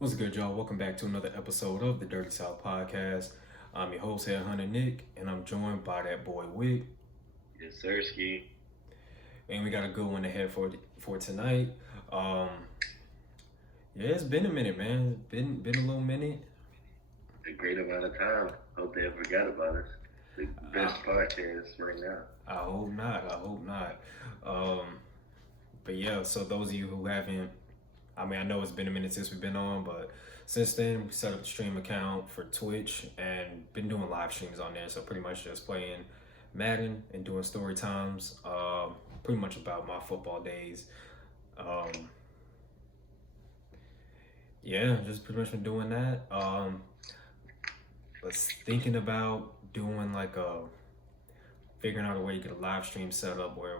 What's good, y'all? Welcome back to another episode of the Dirty South Podcast. I'm your host, HHN and Nick, and I'm joined by that boy Wicc. Yes, sir, Ski. And we got a good one ahead for tonight. Um, yeah, it's been a minute, man. It's been a little minute. A great amount of time. Hope they ever forgot about us. The best podcast right now. I hope not. I hope not. But yeah, so those of you who haven't, I know it's been a minute since we've been on, but since then we set up the stream account for Twitch and been doing live streams on there. So pretty much just playing Madden and doing story times. Pretty much about my football days. Yeah, just pretty much been doing that. Was thinking about doing figuring out a way to get a live stream set up where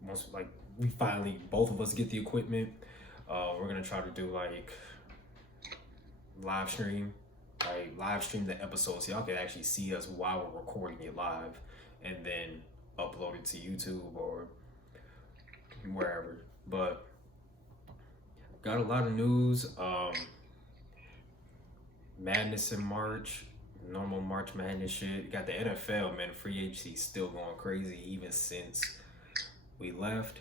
once we finally both of us get the equipment, we're gonna try to do live stream, live stream the episode so y'all can actually see us while we're recording it live, and then upload it to YouTube or wherever. But got a lot of news. Madness in March, normal March Madness shit. Got the NFL, man. Free agency still going crazy even since we left.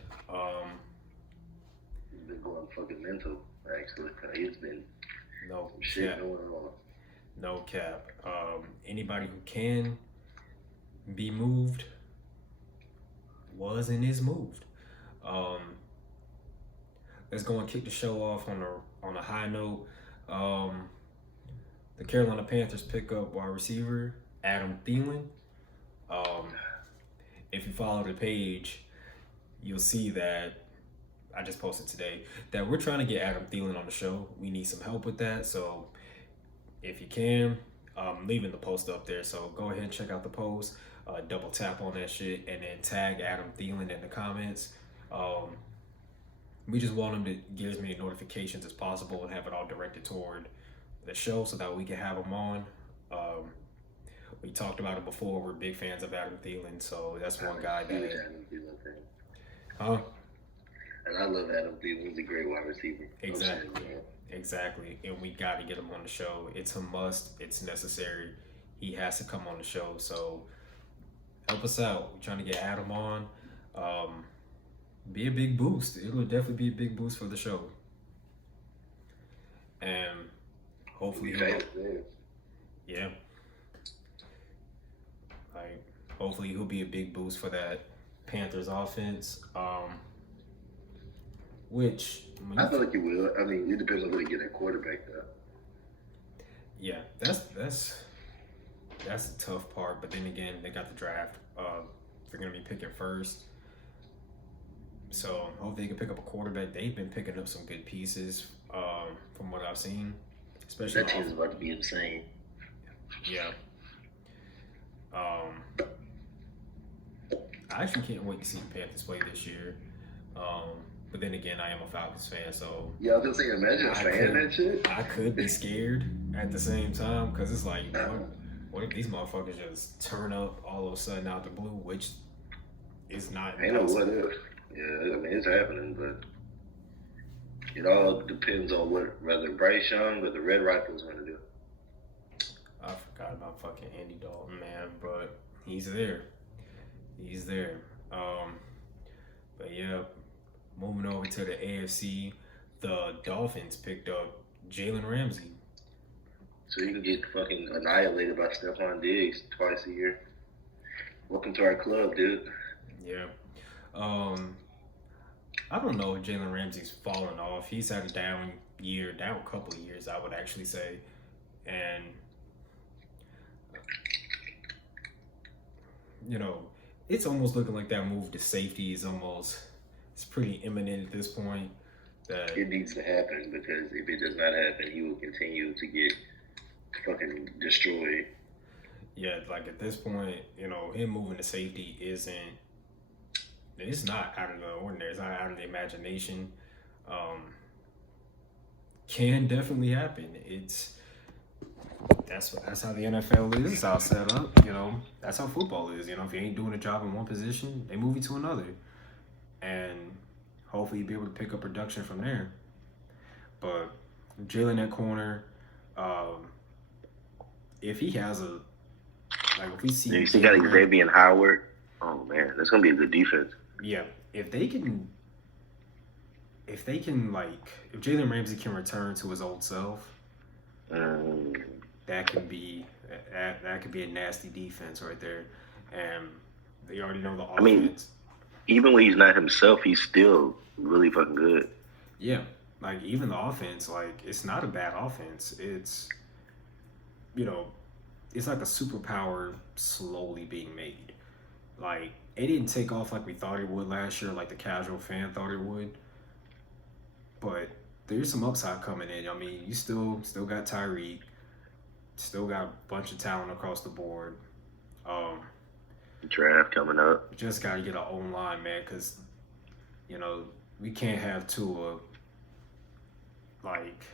It's been going fucking mental, actually. It's been No shit cap. going on. No cap. Anybody who can be moved was and is moved. Let's go and kick the show off on a high note. The Carolina Panthers pick up wide receiver Adam Thielen. If you follow the page, you'll see that I just posted today that we're trying to get Adam Thielen on the show. We need some help with that. So if you can, I'm leaving the post up there. So go ahead and check out the post. Double tap on that shit and then tag Adam Thielen in the comments. We just want him to give as many notifications as possible and have it all directed toward the show so that we can have him on. We talked about it before. We're big fans of Adam Thielen, so that's one guy that. Adam Thielen fan. Huh? And I love Adam Thielen. He's a great wide receiver. Exactly. And we got to get him on the show. It's a must. It's necessary. He has to come on the show. So help us out. We're trying to get Adam on. Be a big boost. It'll definitely be a big boost for the show. And hopefully, yeah. Hopefully he'll be a big boost for that Panthers offense. Which I feel like he will. I mean, it depends on who they get at quarterback, though. Yeah, that's the tough part. But then again, they got the draft. They're gonna be picking first. So hopefully they can pick up a quarterback. They've been picking up some good pieces from what I've seen. Especially that team's about to be insane. Yeah. I actually can't wait to see the Panthers play this year. But then again, I am a Falcons fan, so yeah, I was gonna say, imagine a fan that shit. I could be scared at the same time because it's like, what if these motherfuckers just turn up all of a sudden out the blue, which is not. Ain't no what if. Yeah, I mean it's happening, but it all depends on whether Bryce Young or the Red Rifles want to do. I forgot about fucking Andy Dalton, man, but he's there. He's there. But yeah, moving over to the AFC, the Dolphins picked up Jalen Ramsey. So you can get fucking annihilated by Stephon Diggs twice a year. Welcome to our club, dude. Yeah. I don't know if Jalen Ramsey's fallen off. He's had a down couple of years, I would actually say. And, it's almost looking like that move to safety it's pretty imminent at this point. That it needs to happen because if it does not happen, he will continue to get fucking destroyed. Yeah, like at this point, him moving to safety it's not out of the ordinary. It's not out of the imagination. Can definitely happen. That's how the NFL is. It's all set up. That's how football is. If you ain't doing a job in one position, they move you to another. And hopefully be able to pick up production from there. But Jalen at corner, if he has if we see, you still got Xavier and Howard. Oh man, that's gonna be a good defense. Yeah, if Jalen Ramsey can return to his old self, that could be a nasty defense right there. And they already know the offense. I mean, even when he's not himself, he's still really fucking good. Yeah, like even the offense, like it's not a bad offense. It's it's like a superpower slowly being made. Like it didn't take off like we thought it would last year, like the casual fan thought it would. But there's some upside coming in. I mean, you still got Tyreek, still got a bunch of talent across the board. Draft coming up. Just got to get our own line, man, because we can't have Tua. Like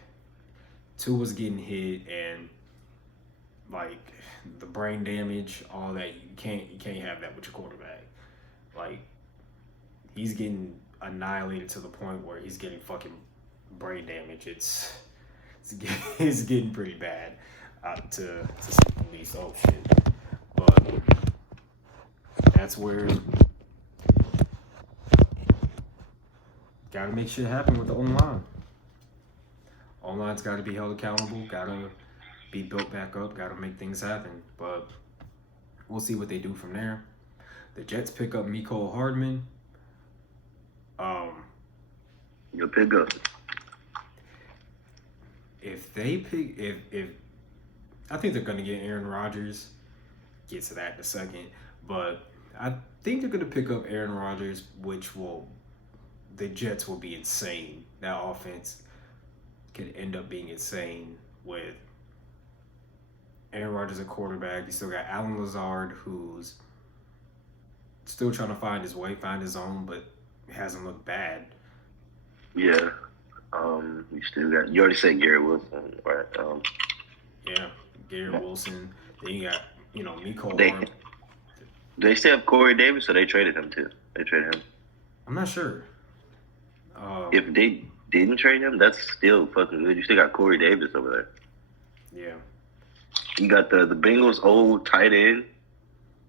Tua's getting hit and like the brain damage, all that. You can't have that with your quarterback. Like he's getting annihilated to the point where he's getting fucking brain damage. It's getting pretty bad, to say the least. Oh shit! But that's where gotta make shit happen with the online. Online's got to be held accountable. Gotta be built back up. Gotta make things happen. But we'll see what they do from there. The Jets pick up Mecole Hardman. You'll pick up. If they pick, if I think they're gonna get Aaron Rodgers. Get to that in a second, but I think they're gonna pick up Aaron Rodgers, the Jets will be insane. That offense could end up being insane with Aaron Rodgers at quarterback. You still got Allen Lazard, who's still trying to find his way, find his own, but hasn't looked bad. Yeah. You still got. You already said Garrett Wilson, right? Yeah, Garrett Wilson. Then you got Mecole Hardman. They still have Corey Davis, or they traded him too? They traded him. I'm not sure. If they didn't trade him, that's still fucking good. You still got Corey Davis over there. Yeah. You got the Bengals' old tight end.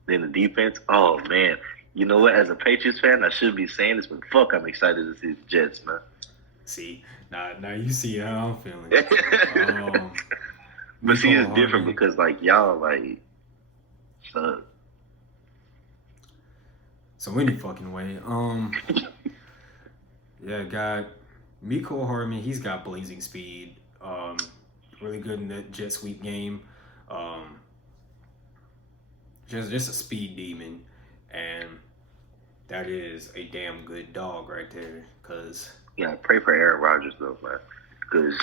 Then the defense. Oh man, you know what? As a Patriots fan, I should be saying this, but fuck, I'm excited to see the Jets, man. See, now you see how I'm feeling. But see, it's different because like y'all like suck. So any fucking way, yeah, got Mecole Hardman. He's got blazing speed. Really good in that jet sweep game. Just a speed demon, and that is a damn good dog right there. Cause yeah, pray for Aaron Rodgers though, man. Because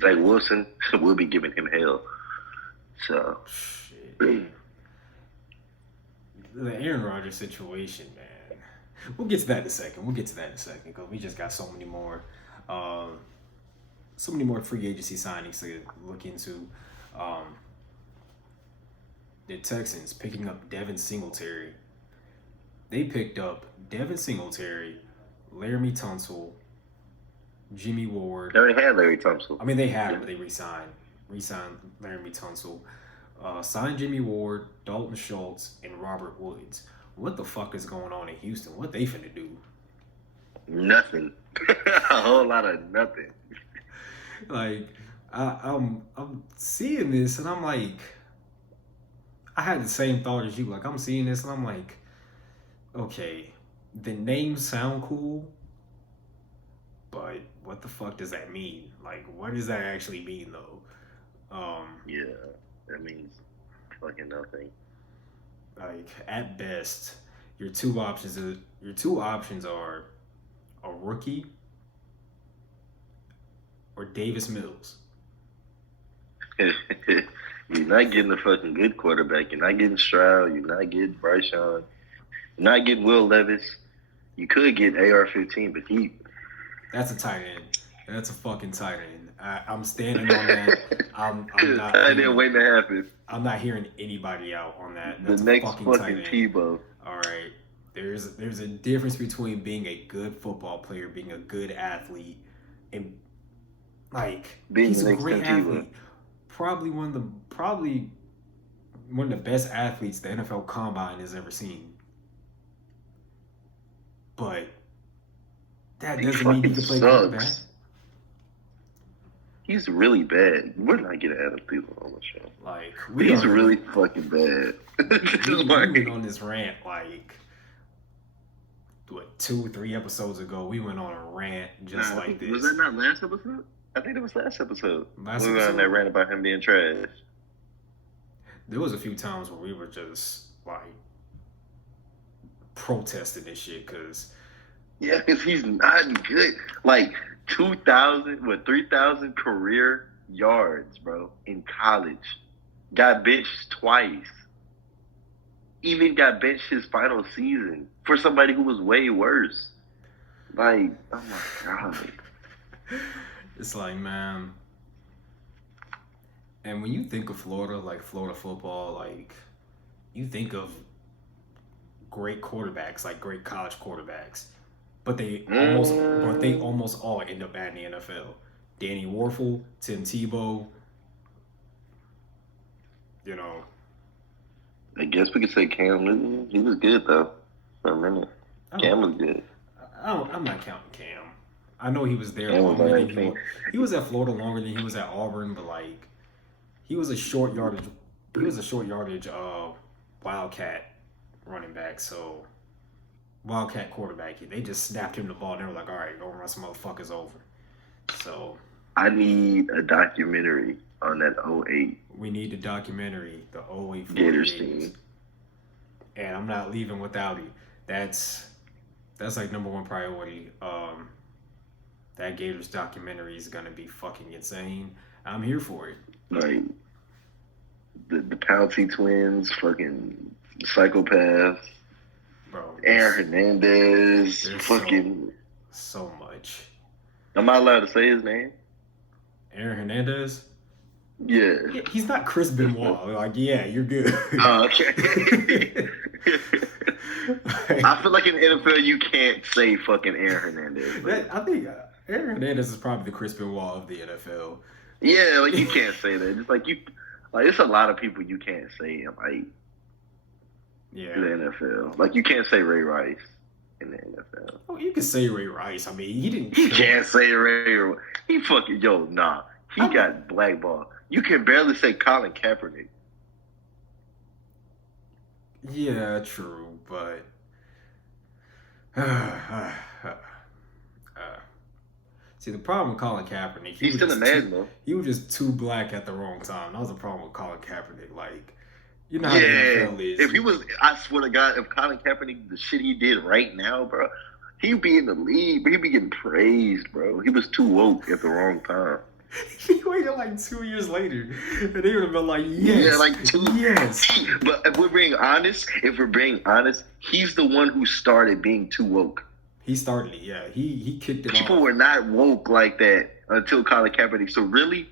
Zach Wilson will be giving him hell. So shit. The Aaron Rodgers situation, man. We'll get to that in a second. Because we just got so many more free agency signings to look into. The Texans picking up Devin Singletary. They picked up Devin Singletary, Laramie Tunsil, Jimmy Ward. They already had Larry Tunsil. I mean, they had him, but they re-signed Laramie Tunsil. Signed Jimmy Ward, Dalton Schultz, and Robert Woods. What the fuck is going on in Houston? What they finna do? Nothing. A whole lot of nothing. Like, I'm seeing this and I'm like, I had the same thought as you. Like, I'm seeing this and I'm like, okay, the names sound cool, but what the fuck does that mean? Like, what does that actually mean though? Yeah, that means fucking nothing. Like, at best, your two options are a rookie or Davis Mills. You're not getting a fucking good quarterback. You're not getting Stroud. You're not getting Bryce Young. You're not getting Will Levis. You could get AR-15, but that's a tight end. That's a fucking tight end. I'm standing on that. I'm not. I didn't wait to happen. I'm not hearing anybody out on that. That's the next fucking fucking Tebow. All right. There's a difference between being a good football player, being a good athlete, and like Being he's the a next great Tim Tebow. athlete. Probably one of the best athletes the NFL Combine has ever seen. But that He doesn't mean he fucking can play quarterback. sucks. He's really bad. We're not getting Adam Thielen on the show. Like He's really fucking bad. we went on this rant like what 2-3 episodes ago. We went on a rant just like this. Was that not last episode? I think it was last episode. We went on episode? that rant about him being trash. There was a few times where we were just like protesting this shit because Yeah, because he's not good. Like 3,000 career yards, bro, in college. Got benched twice. Even got benched his final season for somebody who was way worse. Like, oh my God. it's like, man. And when you think of Florida, like Florida football, like you think of great quarterbacks, like great college quarterbacks. But they almost all end up at the NFL. Danny Warfel, Tim Tebow, you know. I guess we could say Cam Newton. He was good though for a minute. Cam was good. I'm not counting Cam. I know he was there Cam was longer like than he was at Florida longer than he was at Auburn, but like he was a short yardage Wildcat running back, so Wildcat quarterback. They just snapped him the ball and they were like, all right, go run some motherfuckers over. So I need a documentary on that 08. We need the documentary, the 08 Gators games. team. And I'm not leaving without it. That's like number one priority. That Gators documentary is gonna be fucking insane. I'm here for it. Like the Pouncey twins, fucking psychopaths. Bro. Aaron Hernandez, fucking so much. Am I allowed to say his name? Aaron Hernandez? Yeah. He's not Chris Benoit. Like, yeah, you're good. Oh, okay. I feel like in the NFL you can't say fucking Aaron Hernandez. I think Aaron Hernandez is probably the Chris Benoit of the NFL. Yeah, like you can't say that. It's like it's a lot of people you can't say like yeah. in the NFL. Like you can't say Ray Rice in the NFL. Oh, you can say Ray Rice. I mean, he didn't. You can't say Ray. He fucking nah. He got blackballed. You can barely say Colin Kaepernick. Yeah, true, but see the problem with Colin Kaepernick, He's still a man though. He was just too black at the wrong time. That was the problem with Colin Kaepernick. Like, you know how the NFL is. If he was, I swear to God, if Colin Kaepernick, the shit he did right now, bro, he'd be in the league, but he'd be getting praised, bro. He was too woke at the wrong time. He waited like 2 years later, and they would have been like, yes. Yeah, like 2 Yes. But if we're being honest, he's the one who started being too woke. He started it, yeah. He kicked it off. People were not woke like that until Colin Kaepernick. So really,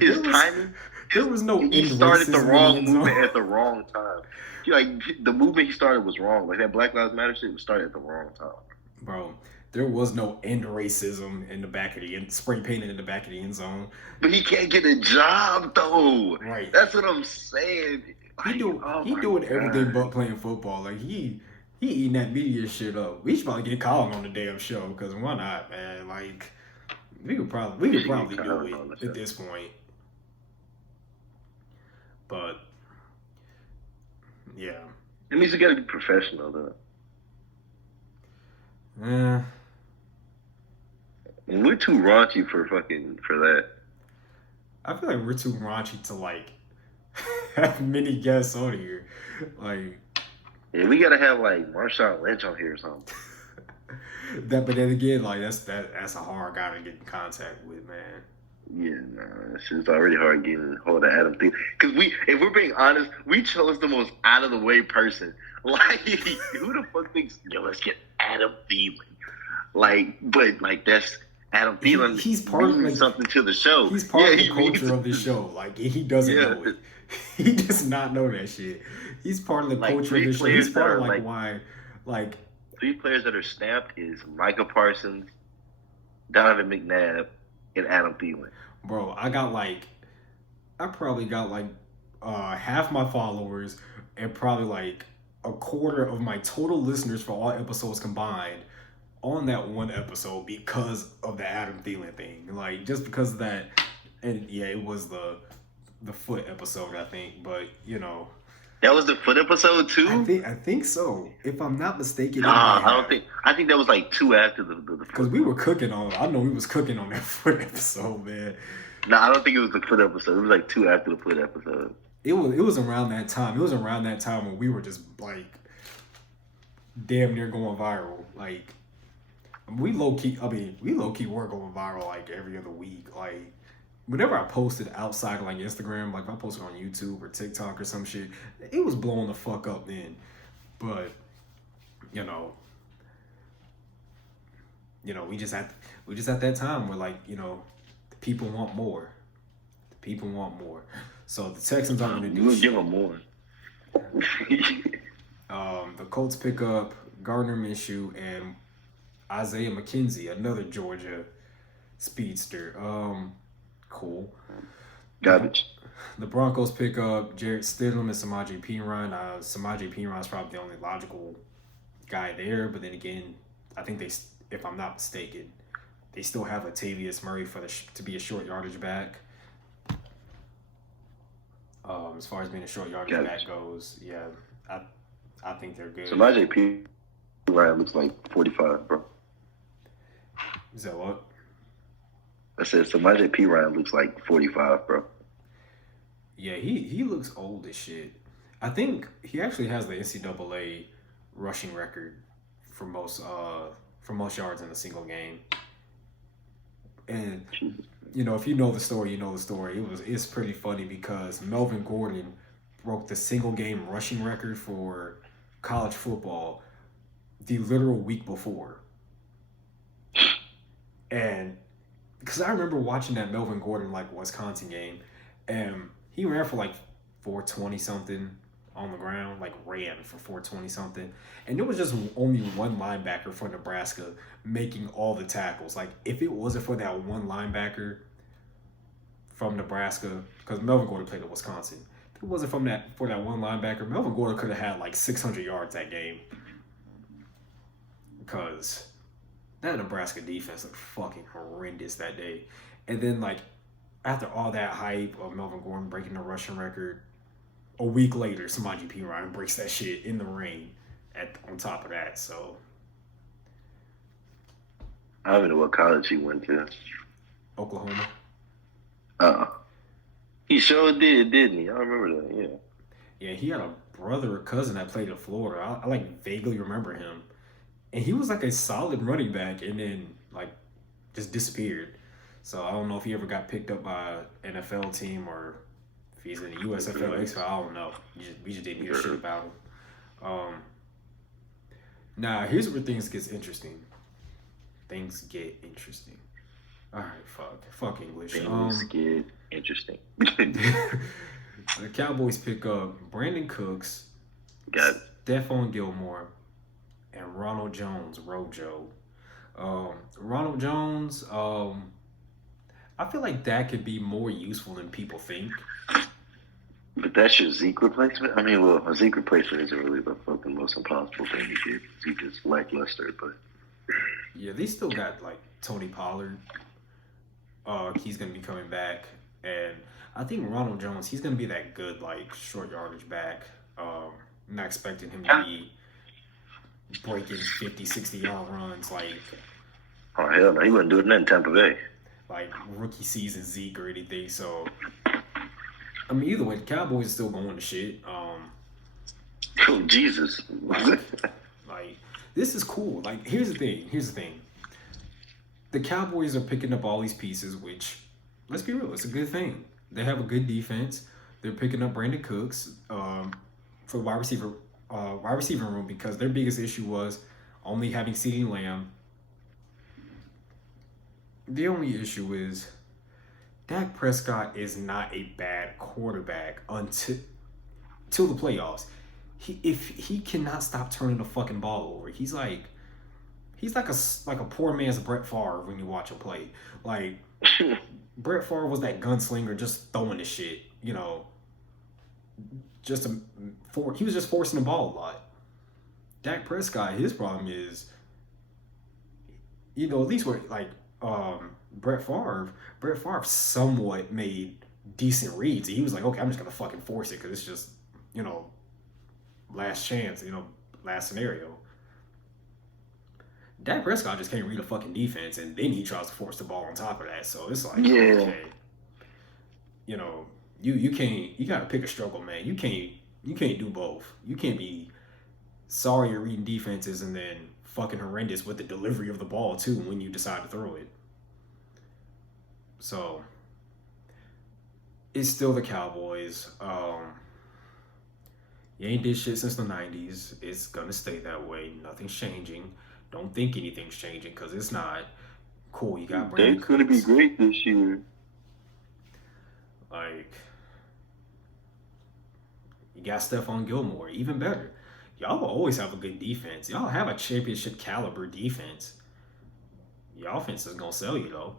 his timing. There was no. He started the wrong movement at the wrong time. Like the movement he started was wrong. Like that Black Lives Matter shit was started at the wrong time. Bro, there was no end racism in the back of the end, spray painted in the back of the end zone. But he can't get a job though. Right. That's what I'm saying. He doing everything but playing football. Like he eating that media shit up. We should probably get Colin on the damn show because why not, man? Like we could probably do it at this point. But yeah, it means you got to be professional though. And we're too raunchy for that. I feel like we're too raunchy to like have many guests on here. Like, yeah, we gotta have like Marshawn Lynch on here or something. But then again, like that's a hard guy to get in contact with, man. Yeah, it's just already hard getting hold of Adam Thielen. Because if we're being honest, we chose the most out of the way person. Like, who the fuck thinks, let's get Adam Thielen? Like, but like that's Adam Thielen. He's part of like, something to the show. He's part of the culture of the show. Like he doesn't know it. He does not know that shit. He's part of the culture of the show. He's part of like why Like, 3 players that are snapped is Micah Parsons, Donovan McNabb, and Adam Thielen. bro, I probably got like half my followers and probably like a quarter of my total listeners for all episodes combined on that one episode because of the Adam Thielen thing. Like just because of that, and yeah, it was the foot episode, I think. But you know, That was the foot episode too. I think so. If I'm not mistaken, Nah, I don't think. I think that was like 2 after the because foot. we were cooking on. I know we was cooking on that foot episode, man. No, I don't think it was the foot episode. It was like 2 after the foot episode. It was around that time. It was around that time when we were just like damn near going viral. Like we low key were going viral like every other week. Like whenever I posted outside of like Instagram, like if I posted on YouTube or TikTok or some shit, it was blowing the fuck up then. But you know, we just at that time where like, the people want more. The people want more. So the Texans aren't gonna do We'll shit. give them more. The Colts pick up Gardner Minshew and Isaiah McKenzie, another Georgia speedster. Cool. Garbage. The Broncos pick up Jarrett Stidham and Samaje Perine. Samaje Perine is probably the only logical guy there, but then again, I think if I'm not mistaken, they still have Latavius Murray to be a short yardage back. As far as being a short yardage back goes, yeah, I think they're good. Samaje P. Ryan looks like 45, bro. Is that what? I said Samaje P. Ryan looks like 45, bro. Yeah, he looks old as shit. I think he actually has the NCAA rushing record for most yards in a single game. And if you know the story, you know the story. It's pretty funny because Melvin Gordon broke the single game rushing record for college football the literal week before. And because I remember watching that Melvin Gordon like Wisconsin game, and he ran for like 420 something on the ground, like ran for 420 something, and there was just only one linebacker for Nebraska making all the tackles. Like if it wasn't for that one linebacker from Nebraska, because Melvin Gordon played at Wisconsin, if it wasn't for that one linebacker, Melvin Gordon could have had like 600 yards that game, because that Nebraska defense looked fucking horrendous that day. And then like after all that hype of Melvin Gordon breaking the rushing record, a week later, Samaje Perine breaks that shit in the rain on top of that. So I don't even know what college he went to. Oklahoma. He sure did, didn't he? I remember that, yeah. Yeah, he had a brother or cousin that played in Florida. I like vaguely remember him. And he was like a solid running back and then like just disappeared. So I don't know if he ever got picked up by an NFL team or if he's in the USFL X-Fil. I don't know. We just didn't hear shit about him. Now, here's where things get interesting. All right, fuck English. Things get interesting. The Cowboys pick up Brandon Cooks, Stephon Gilmore, and Ronald Jones, Rojo. Ronald Jones, I feel like that could be more useful than people think. But that's your Zeke replacement? I mean, well, a Zeke replacement isn't really the fucking most impossible thing to get. Zeke is lackluster, but... Yeah, they still got, like, Tony Pollard. He's going to be coming back. And I think Ronald Jones, he's going to be that good, like, short yardage back. I'm not expecting him to be breaking 50, 60-yard runs, like... Oh, hell no. He wouldn't do it in Tampa Bay. Like, rookie season Zeke or anything, so... I mean, either way, the Cowboys are still going to shit. Oh, Jesus. Like, this is cool. Like, here's the thing. The Cowboys are picking up all these pieces, which, let's be real, it's a good thing. They have a good defense. They're picking up Brandon Cooks for the wide receiver room because their biggest issue was only having CeeDee Lamb. The only issue is Dak Prescott is not a bad quarterback until the playoffs. if he cannot stop turning the fucking ball over, he's like a poor man's Brett Favre when you watch him play. Like Brett Favre was that gunslinger, just throwing the shit. You know, he was just forcing the ball a lot. Dak Prescott, his problem is, you know, at least with like Brett Favre somewhat made decent reads. He was like, okay, I'm just gonna fucking force it because it's just, you know, last chance, you know, last scenario. Dak Prescott just can't read a fucking defense, and then he tries to force the ball on top of that. So it's like, okay, you know, you can't, you gotta pick a struggle, man. You can't do both. You can't be sorry at reading defenses and then fucking horrendous with the delivery of the ball too when you decide to throw it. So it's still the Cowboys. You ain't did shit since the 90s. It's gonna stay that way. Nothing's changing. Don't think anything's changing because it's not. Cool, you got Brandon Cooks. Gonna be great this year. Like, you got Stephon Gilmore, even better. Y'all will always have a good defense. Y'all have a championship caliber defense. Your offense is gonna sell you though.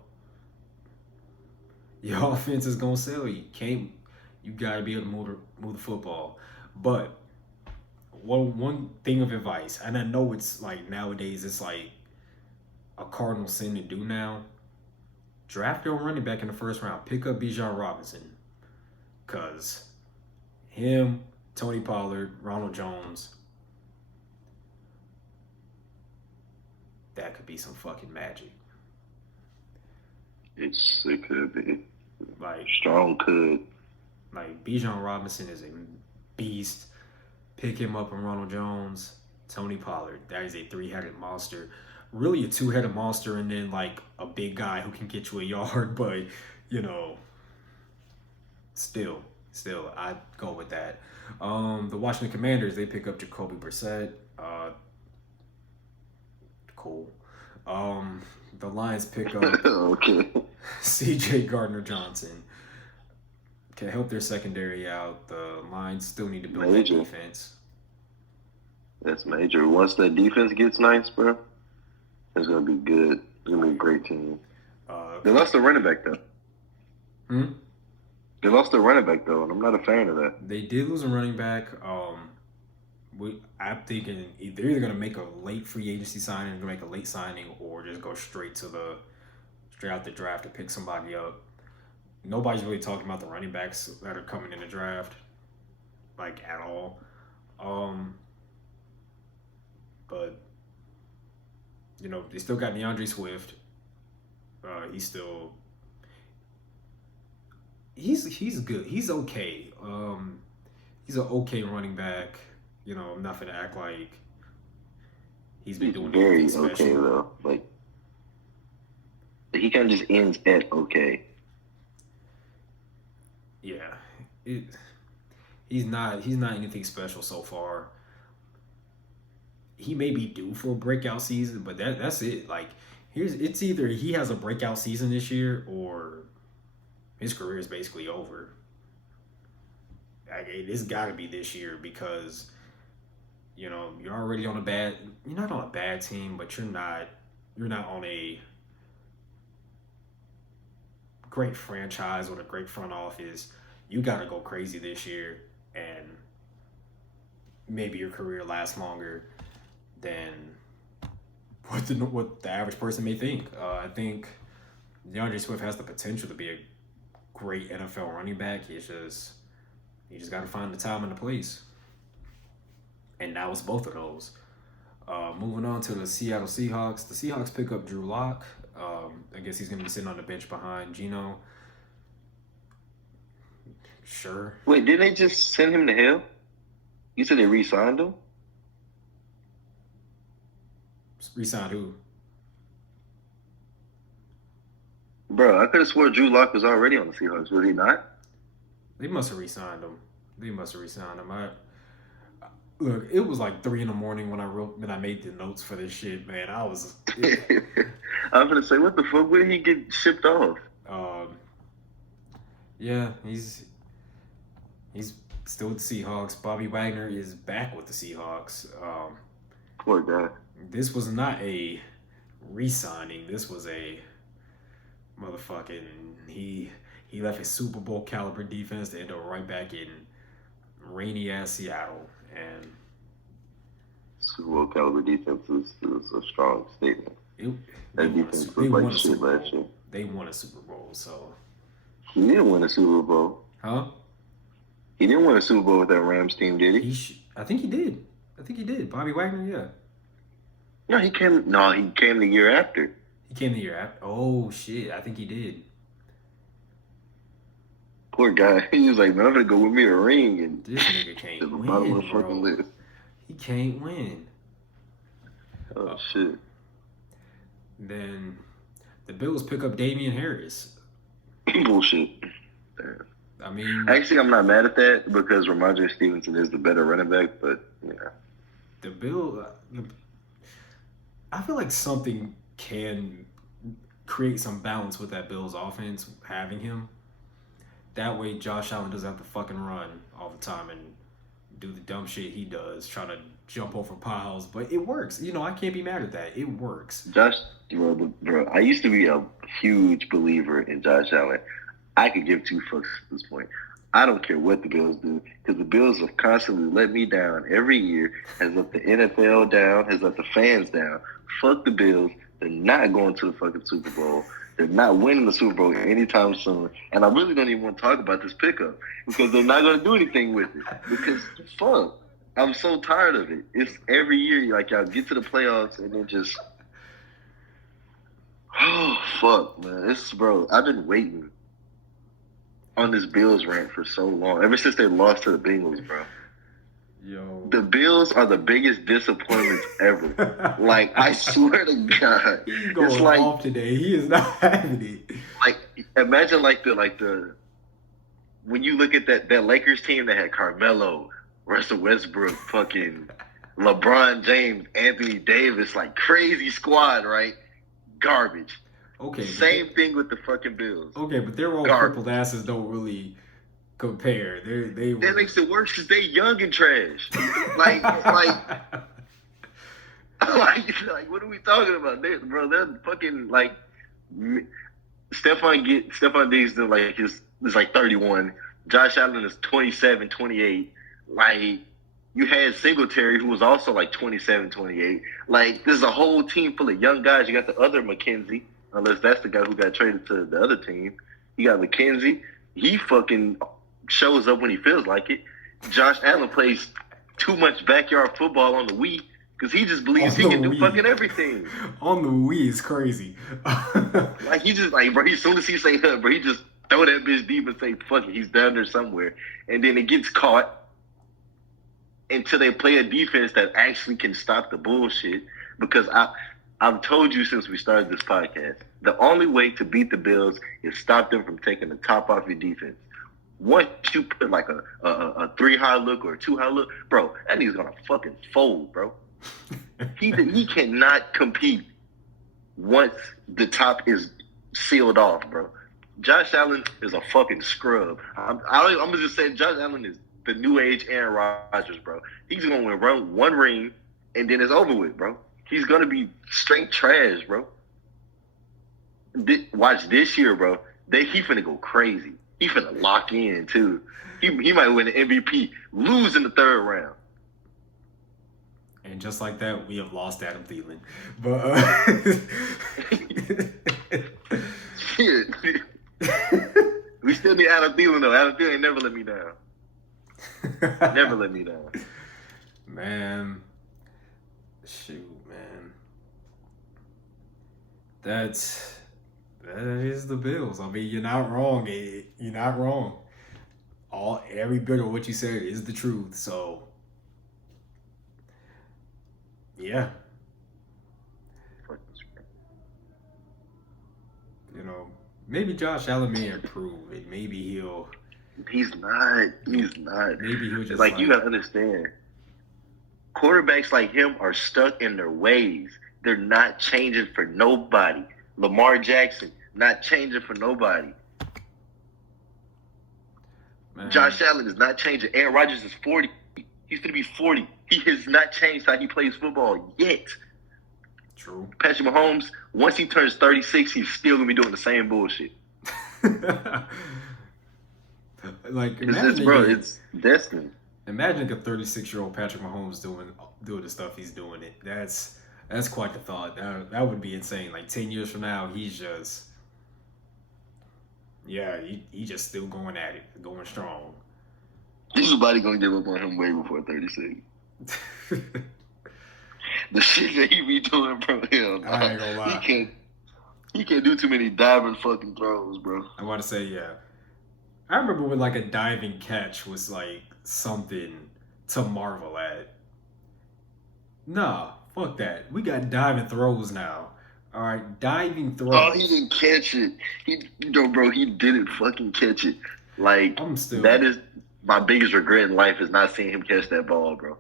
Your offense is gonna sell you. You gotta be able to move the football. But one thing of advice, and I know it's like nowadays it's like a cardinal sin to do now. Draft your running back in the first round. Pick up Bijan Robinson. Cause him, Tony Pollard, Ronald Jones, that could be some fucking magic. It could be. Like strong could. Like Bijan Robinson is a beast. Pick him up on Ronald Jones, Tony Pollard. That is a 3-headed monster. Really a 2-headed monster, and then like a big guy who can get you a yard. But you know, still, I'd go with that. The Washington Commanders, they pick up Jacoby Brissett. Cool. The Lions pick up okay. C.J. Gardner-Johnson. Can help their secondary out. The Lions still need to build that defense. That's major. Once that defense gets nice, bro, it's gonna be good. It's gonna be a great team. They lost the running back though. They lost the running back though, and I'm not a fan of that. They did lose a running back. I'm thinking they're either gonna make a late free agency signing, make a late signing, or just go straight out the draft to pick somebody up. Nobody's really talking about the running backs that are coming in the draft, like at all. But you know, they still got DeAndre Swift. He's good. He's okay. He's an okay running back. You know, I'm not gonna act like he's been doing anything special. Okay though. Like he kind of just ends at okay. Yeah, he's not anything special so far. He may be due for a breakout season, but that's it. Like it's either he has a breakout season this year or his career is basically over. Like, it's got to be this year because you know you're already on you're not on a bad team, but you're not on a great franchise with a great front office. You got to go crazy this year, and maybe your career lasts longer than what the average person may think. I think DeAndre Swift has the potential to be a great NFL running back. You just got to find the time and the place, and now it's both of those. Moving on to the Seattle Seahawks. The Seahawks pick up Drew Lock. I guess he's going to be sitting on the bench behind Geno. Sure. Wait, didn't they just send him to hell? You said they re-signed him? Re-signed who? Bro, I could have swore Drew Lock was already on the Seahawks. Was he not? They must have re-signed him. Look, it was like 3 a.m. when I made the notes for this shit, man. I was gonna say, what the fuck? When did he get shipped off? Yeah, he's Still with the Seahawks. Bobby Wagner is back with the Seahawks. Poor guy. This was not a re-signing. This was a motherfucking he left his Super Bowl caliber defense to end up right back in rainy ass Seattle, and Super Bowl caliber defense is a strong statement. That defense they was won like a shit Super last Bowl. year. They won a Super Bowl, so He didn't win a Super Bowl. huh? He didn't win a Super Bowl with that Rams team, did he? I think he did. Bobby Wagner, yeah. No, he came. No, he came the year after. He came the year after. Oh shit, I think he did. Poor guy. He was like, "Man, I'm gonna go with me a ring." And This nigga can't to the bottom of win, the fucking bro. list. He can't win. Oh shit. Then the Bills pick up Damian Harris. Bullshit. Damn. I mean, Actually, I'm not mad at that because Ramondre Stevenson is the better running back, but yeah. the Bill. I feel like something can create some balance with that Bills offense having him. That way, Josh Allen doesn't have to fucking run all the time and do the dumb shit he does, trying to jump over piles. But it works. You know, I can't be mad at that. It works. Bro, I used to be a huge believer in Josh Allen. I could give two fucks at this point. I don't care what the Bills do because the Bills have constantly let me down every year, has let the NFL down, has let the fans down. Fuck the Bills. They're not going to the fucking Super Bowl. They're not winning the Super Bowl anytime soon. And I really don't even want to talk about this pickup because they're not going to do anything with it. Because, fuck, I'm so tired of it. It's every year, like, y'all get to the playoffs and then just, oh, fuck, man. Bro, I've been waiting on this Bills rant for so long. Ever since they lost to the Bengals, bro. Yo. The Bills are the biggest disappointments ever. Like, I swear to God. He's going off today. He is not having it. Like, imagine like the when you look at that Lakers team that had Carmelo, Russell Westbrook, fucking LeBron James, Anthony Davis, like crazy squad, right? Garbage. Okay. Same thing with the fucking Bills. Okay, but their own crippled asses don't really compare. That makes it worse because they young and trash. like, what are we talking about? They're fucking like Stephon Diggs is like 31. Josh Allen is 27, 28. Like, you had Singletary, who was also like 27, 28. Like, this is a whole team full of young guys. You got the other McKenzie, unless that's the guy who got traded to the other team. You got McKenzie. He fucking shows up when he feels like it. Josh Allen plays too much backyard football on the Wii because he just believes he can do fucking everything. On the Wii is crazy. Like, he just, like, bro, as soon as he say bro, he just throw that bitch deep and say, fuck it, he's down there somewhere. And then it gets caught until they play a defense that actually can stop the bullshit. Because I've told you since we started this podcast, the only way to beat the Bills is stop them from taking the top off your defense. Once you put like a 3-high look or a 2-high look, bro, that nigga's gonna fucking fold, bro. He cannot compete once the top is sealed off, bro. Josh Allen is a fucking scrub. I'm gonna just say Josh Allen is the new age Aaron Rodgers, bro. He's gonna run one ring and then it's over with, bro. He's gonna be straight trash, bro. Watch this year, bro. He finna go crazy. He finna lock in too. He might win the MVP, lose in the third round. And just like that, we have lost Adam Thielen. But Shit. We still need Adam Thielen though. Adam Thielen never let me down. Never let me down. Man. Shoot, man. That is the Bills. I mean, you're not wrong. You're not wrong. Every bit of what you said is the truth. So, yeah. You know, maybe Josh Allen may improve, and maybe he'll. He's not. Maybe he'll just like you gotta understand. Quarterbacks like him are stuck in their ways. They're not changing for nobody. Lamar Jackson, not changing for nobody. Man. Josh Allen is not changing. Aaron Rodgers is 40. He's going to be 40. He has not changed how he plays football yet. True. Patrick Mahomes, once he turns 36, he's still going to be doing the same bullshit. Like, it's destiny. Imagine a 36-year-old Patrick Mahomes doing the stuff he's doing. That's quite the thought. That would be insane. Like 10 years from now, he's just he's just still going at it, going strong. Somebody gonna give up on him way before 36. The shit that he be doing, bro. Hell, no. I ain't gonna lie. He can't do too many diving fucking throws, bro. I want to say, yeah. I remember when like a diving catch was like something to marvel at. Nah, fuck that. We got diving throws now. All right, diving throws. Oh, he didn't catch it. He didn't fucking catch it. Like, that is my biggest regret in life is not seeing him catch that ball, bro.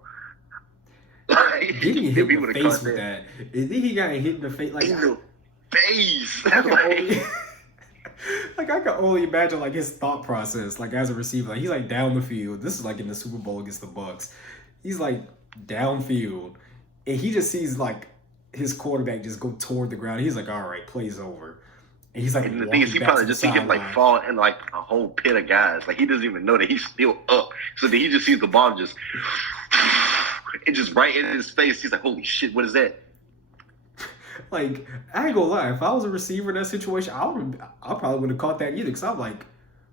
Like, did he hit the face with that? Did he got hit in the face? Like, in the face. I can only imagine like his thought process, like as a receiver. Like he's like down the field. This is like in the Super Bowl against the Bucks. He's like downfield, and he just sees like his quarterback just go toward the ground. He's like, "All right, play's over." And he's like, and the thing is, he probably just see him like fall in like a whole pit of guys. Like he doesn't even know that he's still up. So then he just sees the ball just, it just right in his face. He's like, "Holy shit, what is that?" Like, I ain't gonna lie, if I was a receiver in that situation, I probably wouldn't have caught that either. Because I'm like,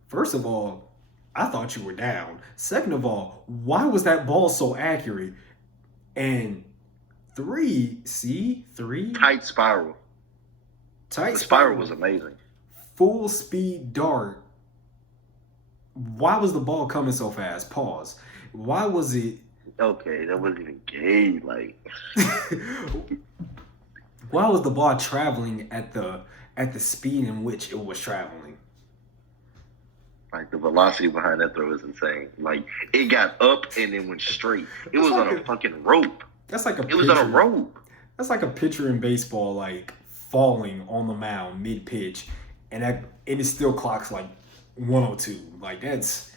first of all, I thought you were down. Second of all, why was that ball so accurate? And three. Tight spiral. The spiral was amazing. Full speed dart. Why was the ball coming so fast? Pause. Why was it? Okay, that wasn't even gay. Like. Why was the ball traveling at the speed in which it was traveling? Like the velocity behind that throw is insane. Like it got up and then went straight. It was like on a fucking rope. That's like it was on a rope. That's like a pitcher in baseball, like falling on the mound mid pitch, and it still clocks like 102. Like that's.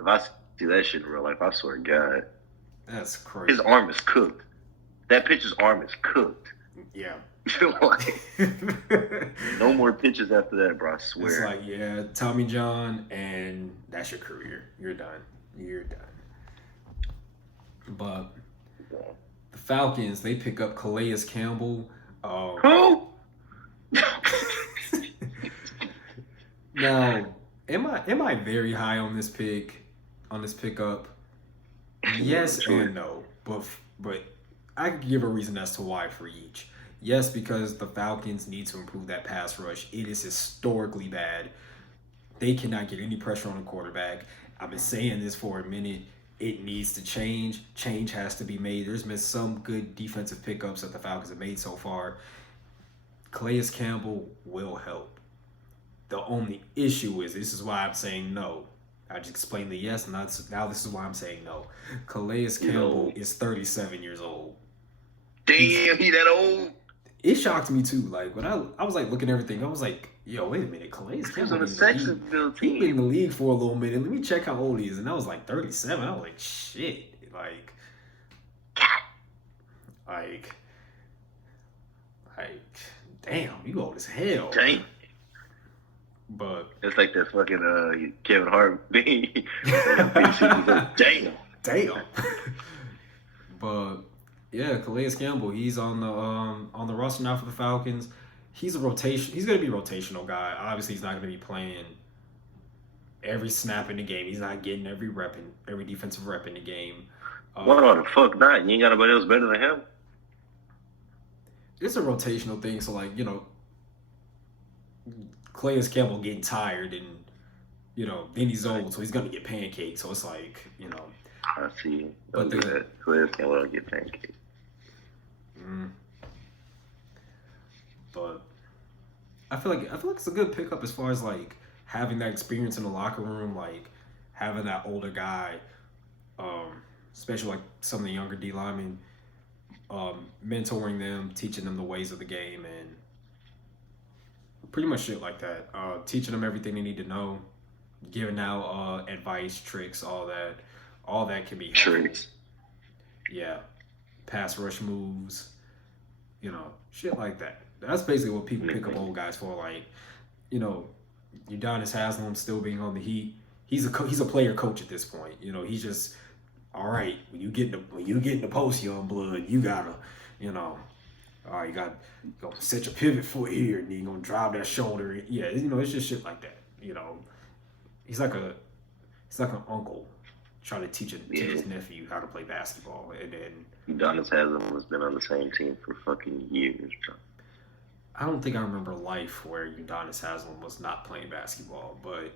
If I see that shit in real life, I swear to God, that's crazy. His arm is cooked. That pitcher's arm is cooked. Yeah. Like, no more pitches after that, bro. I swear. It's like, yeah, Tommy John, and that's your career. You're done. But the Falcons, they pick up Calais Campbell. Who? Now, am I very high on this pickup? Yes and no, but I could give a reason as to why for each. Yes, because the Falcons need to improve that pass rush. It is historically bad. They cannot get any pressure on the quarterback. I've been saying this for a minute. It needs to change. Change has to be made. There's been some good defensive pickups that the Falcons have made so far. Calais Campbell will help. The only issue is, this is why I'm saying no. I just explained the yes, and now this is why I'm saying no. Calais Campbell is 37 years old. Damn, he that old? It shocked me too. Like when I was like looking at everything, I was like, yo, wait a minute, Calais Campbell was on the team. He's been in the league for a little minute. Let me check how old he is. And I was like 37. I was like, shit. Like damn, you old as hell. Damn. But it's like that fucking Kevin Hart thing. Damn. But yeah, Calais Campbell, he's on the roster now for the Falcons. He's gonna be a rotational guy. Obviously, he's not gonna be playing every snap in the game. He's not getting every defensive rep in the game. What the fuck not? You ain't got nobody else better than him? It's a rotational thing, so like, Calais Campbell getting tired and, then he's old, so he's going to get pancaked. So it's like, I see. But Calais Campbell don't get pancaked. But I feel like it's a good pickup as far as like having that experience in the locker room, like having that older guy, especially like some of the younger D linemen, mentoring them, teaching them the ways of the game, and pretty much shit like that. Teaching them everything they need to know. giving out advice, tricks, all that can be helpful. Tricks. Yeah, pass rush moves, shit like that. That's basically what people pick up old guys for. Like, Udonis Haslam still being on the Heat. He's a player coach at this point. He's just all right. When you get in the post, young blood, you gotta, all right, you got to set your pivot foot here, and you're gonna drive that shoulder. Yeah, it's just shit like that. He's like an uncle trying to teach his nephew how to play basketball, and then Udonis Haslam has been on the same team for fucking years, bro. I don't think I remember life where Udonis Haslam was not playing basketball, but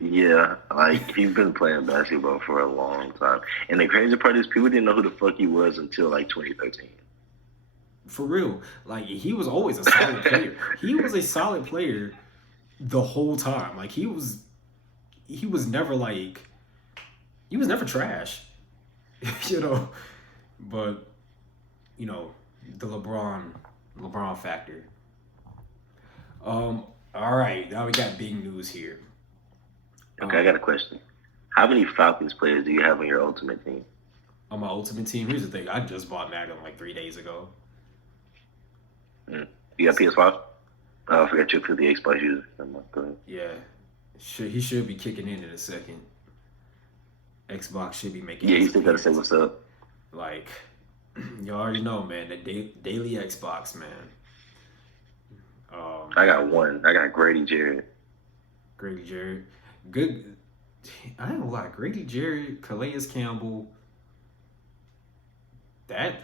yeah, like he's been playing basketball for a long time. And the crazy part is people didn't know who the fuck he was until like 2013. For real, like he was always a solid player. He was a solid player the whole time. Like he was never trash, But the LeBron factor. All right, now we got big news here. Okay, I got a question. How many Falcons players do you have on your ultimate team? On my ultimate team, here's the thing. I just bought Madden like 3 days ago. You got PS5? I forgot you for the Xbox user. Go ahead. Yeah. He should be kicking in a second. Xbox should be making. Yeah, he still gotta say what's up. Like, you already know, man. The daily Xbox, man. I got one. I got Grady Jarrett. Good. I ain't gonna lie. Grady Jarrett, Calais Campbell. That's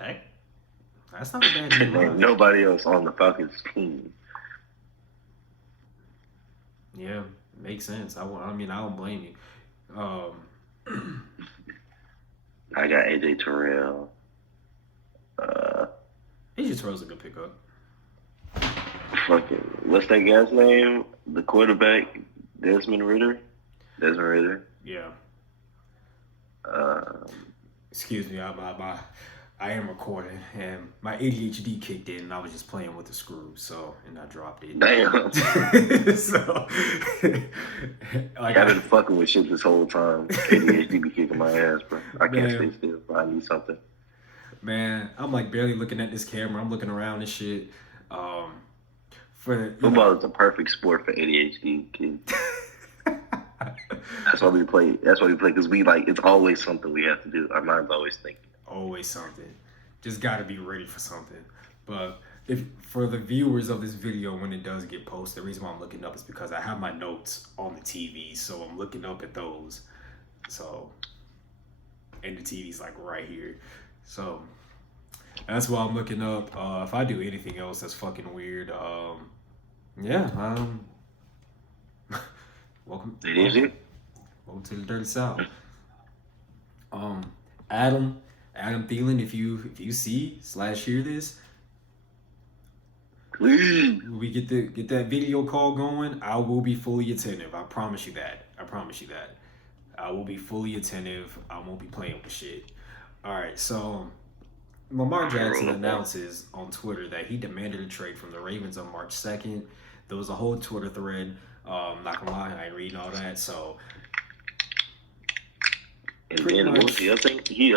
not a bad team. Ain't nobody else on the Falcons team. Yeah, makes sense. I don't blame you. I got AJ Terrell. AJ Terrell's a good pickup. Fucking, what's that guy's name? The quarterback, Desmond Ritter. Yeah. Excuse me, I am recording, and my ADHD kicked in, and I was just playing with the screw, and I dropped it. Damn. So, like, I've been fucking with shit this whole time. ADHD be kicking my ass, bro. I can't stay still. I need something. Man, I'm like barely looking at this camera. I'm looking around and shit. Football is the perfect sport for ADHD kids. That's why we play. Because it's always something we have to do. Our mind's always thinking. Always something. Just got to be ready for something. But for the viewers of this video, when it does get posted, the reason why I'm looking up is because I have my notes on the TV, so I'm looking up at those. So, and the TV's like right here. So that's why I'm looking up. If I do anything else that's fucking weird, welcome to the Dirty South. Adam Thielen, if you see/hear this, please, we get that video call going, I will be fully attentive. I promise you that. I will be fully attentive. I won't be playing with shit. All right, so Lamar Jackson announces on Twitter that he demanded a trade from the Ravens on March 2nd. There was a whole Twitter thread. Not gonna lie, I ain't reading all that. So, and then I think he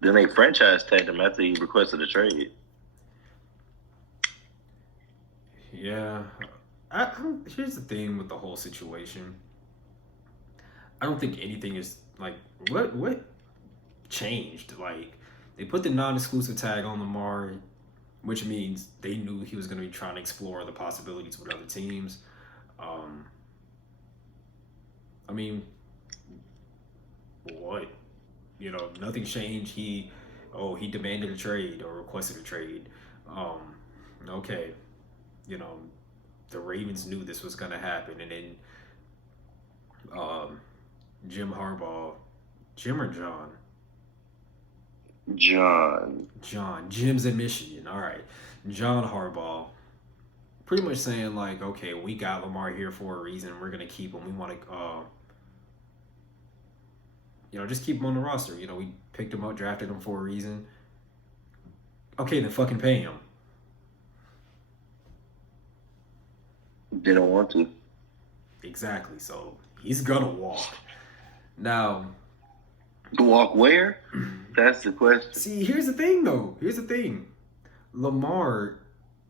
then they franchise tagged him after he requested a trade. Yeah, here's the thing with the whole situation. I don't think anything is like what changed. Like, they put the non-exclusive tag on Lamar, which means they knew he was going to be trying to explore the possibilities with other teams. I mean, what? Nothing changed. He demanded a trade or requested a trade. Okay. The Ravens knew this was going to happen. And then Jim Harbaugh, Jim or John? John. Jim's in Michigan. All right. John Harbaugh pretty much saying, like, okay, we got Lamar here for a reason. We're going to keep him. We want to, just keep him on the roster. We picked him up, drafted him for a reason. Okay, then fucking pay him. They don't want to. Exactly. So he's gonna walk. Now, To walk where? That's the question. see, here's the thing though. Here's the thing. Lamar,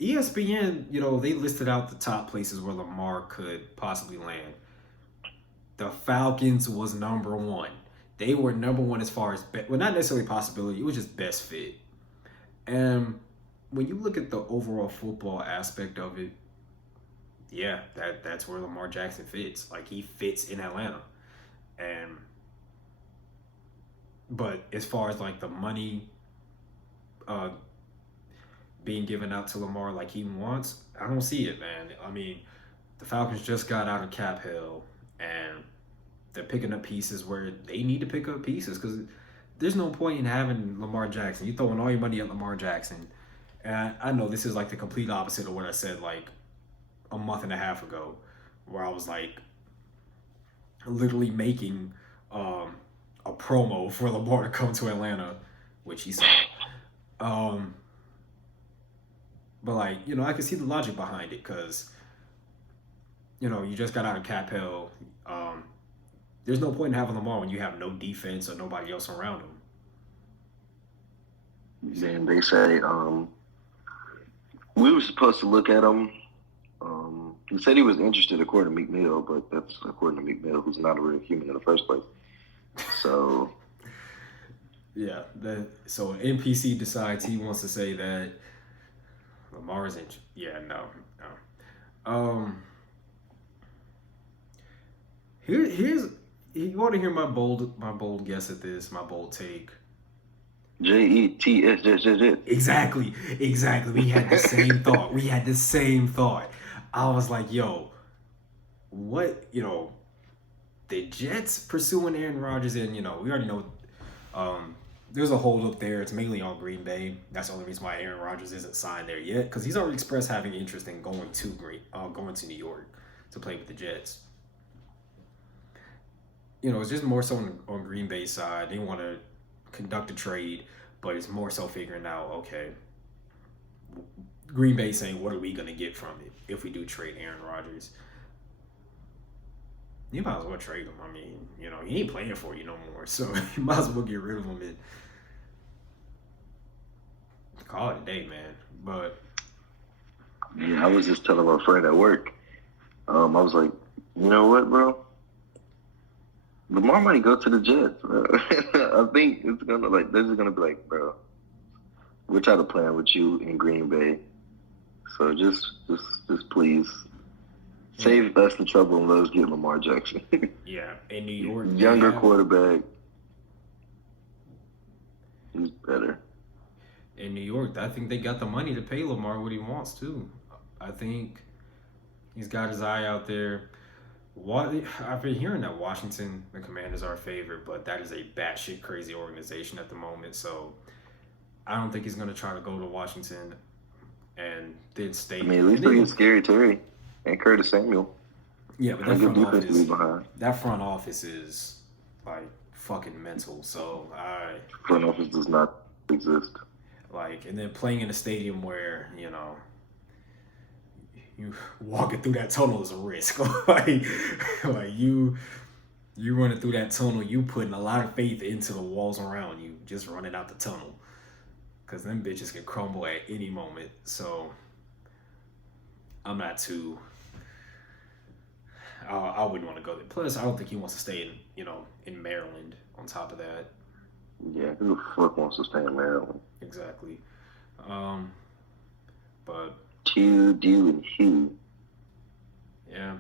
ESPN, they listed out the top places where Lamar could possibly land. The Falcons was number one. They were number one as far as well, not necessarily possibility. It was just best fit. And when you look at the overall football aspect of it, yeah, that's where Lamar Jackson fits. Like he fits in Atlanta. And but as far as like the money uh being given out to Lamar like he wants, I don't see it, man. I mean, the Falcons just got out of cap hell and they're picking up pieces where they need to pick up pieces because there's no point in having Lamar Jackson. You're throwing all your money at Lamar Jackson. And I know this is like the complete opposite of what I said like a month and a half ago, where I was like literally making a promo for Lamar to come to Atlanta, which he saw. But like, I can see the logic behind it because, you just got out of cap hell. There's no point in having Lamar when you have no defense or nobody else around him. Then they say we were supposed to look at him. He said he was interested according to Meek Mill, but that's according to Meek Mill, who's not a real human in the first place. So yeah, so NPC decides he wants to say that Lamar is interested. Yeah, no. Here's you want to hear my bold guess at this, my bold take. JETS. Exactly. We had the same thought. I was like, yo, what, the Jets pursuing Aaron Rodgers, and, we already know there's a hold up there. It's mainly on Green Bay. That's the only reason why Aaron Rodgers isn't signed there yet, because he's already expressed having interest in going to New York to play with the Jets. It's just more so on Green Bay's side. They want to conduct a trade, but it's more so figuring out, okay, Green Bay saying, what are we going to get from it if we do trade Aaron Rodgers? You might as well trade him. I mean, he ain't playing for you no more, so you might as well get rid of him and call it a day, man. But yeah, I was just telling my friend at work, I was like, you know what, bro? Lamar might go to the Jets, bro. I think it's gonna they're just gonna be like, bro, we're trying to plan with you in Green Bay, so just please save us the trouble and let us get Lamar Jackson. Yeah, in New York, younger quarterback, he's better. In New York, I think they got the money to pay Lamar what he wants too. I think he's got his eye out there. I've been hearing that Washington, the Commanders, are a favorite, but that is a batshit crazy organization at the moment. So I don't think he's going to try to go to Washington and then stay. I mean, at least they get Scary Terry and Curtis Samuel. Yeah, but that front office is like fucking mental. So front office does not exist. Like, and then playing in a stadium where you walking through that tunnel is a risk. like you running through that tunnel, you putting a lot of faith into the walls around you, just running out the tunnel. Because them bitches can crumble at any moment. So I'm not too... I wouldn't want to go there. Plus, I don't think he wants to stay in Maryland on top of that. Yeah, who the fuck wants to stay in Maryland? Exactly. But... Q, D, and Hugh. Yeah.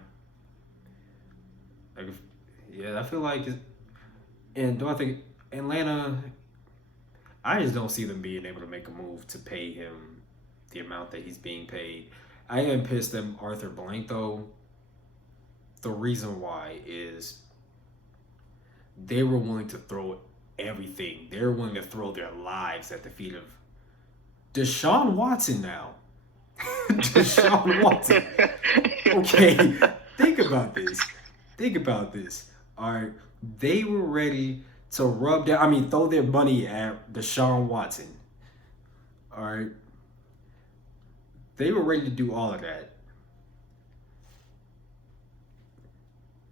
I feel like, and do I think Atlanta? I just don't see them being able to make a move to pay him the amount that he's being paid. I am pissed at Arthur Blank though. The reason why is they were willing to throw everything. They're willing to throw their lives at the feet of Deshaun Watson now. Deshaun Watson. Okay, think about this. All right, they were ready to throw their money at Deshaun Watson. All right, they were ready to do all of that.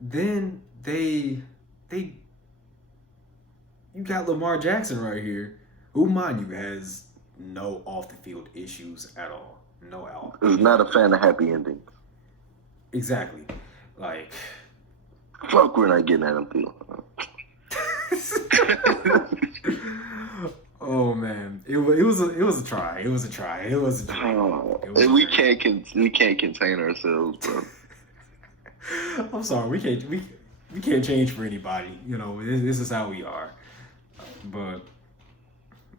then they you got Lamar Jackson right here, who mind you has no off the field issues at all. No out. Is not a fan of happy endings. Exactly. Like fuck, we're not getting Adam Thielen. oh man, it was a try. It was a try. It was a try. We can't contain ourselves, bro. I'm sorry, we can't change for anybody. You know, this is how we are. But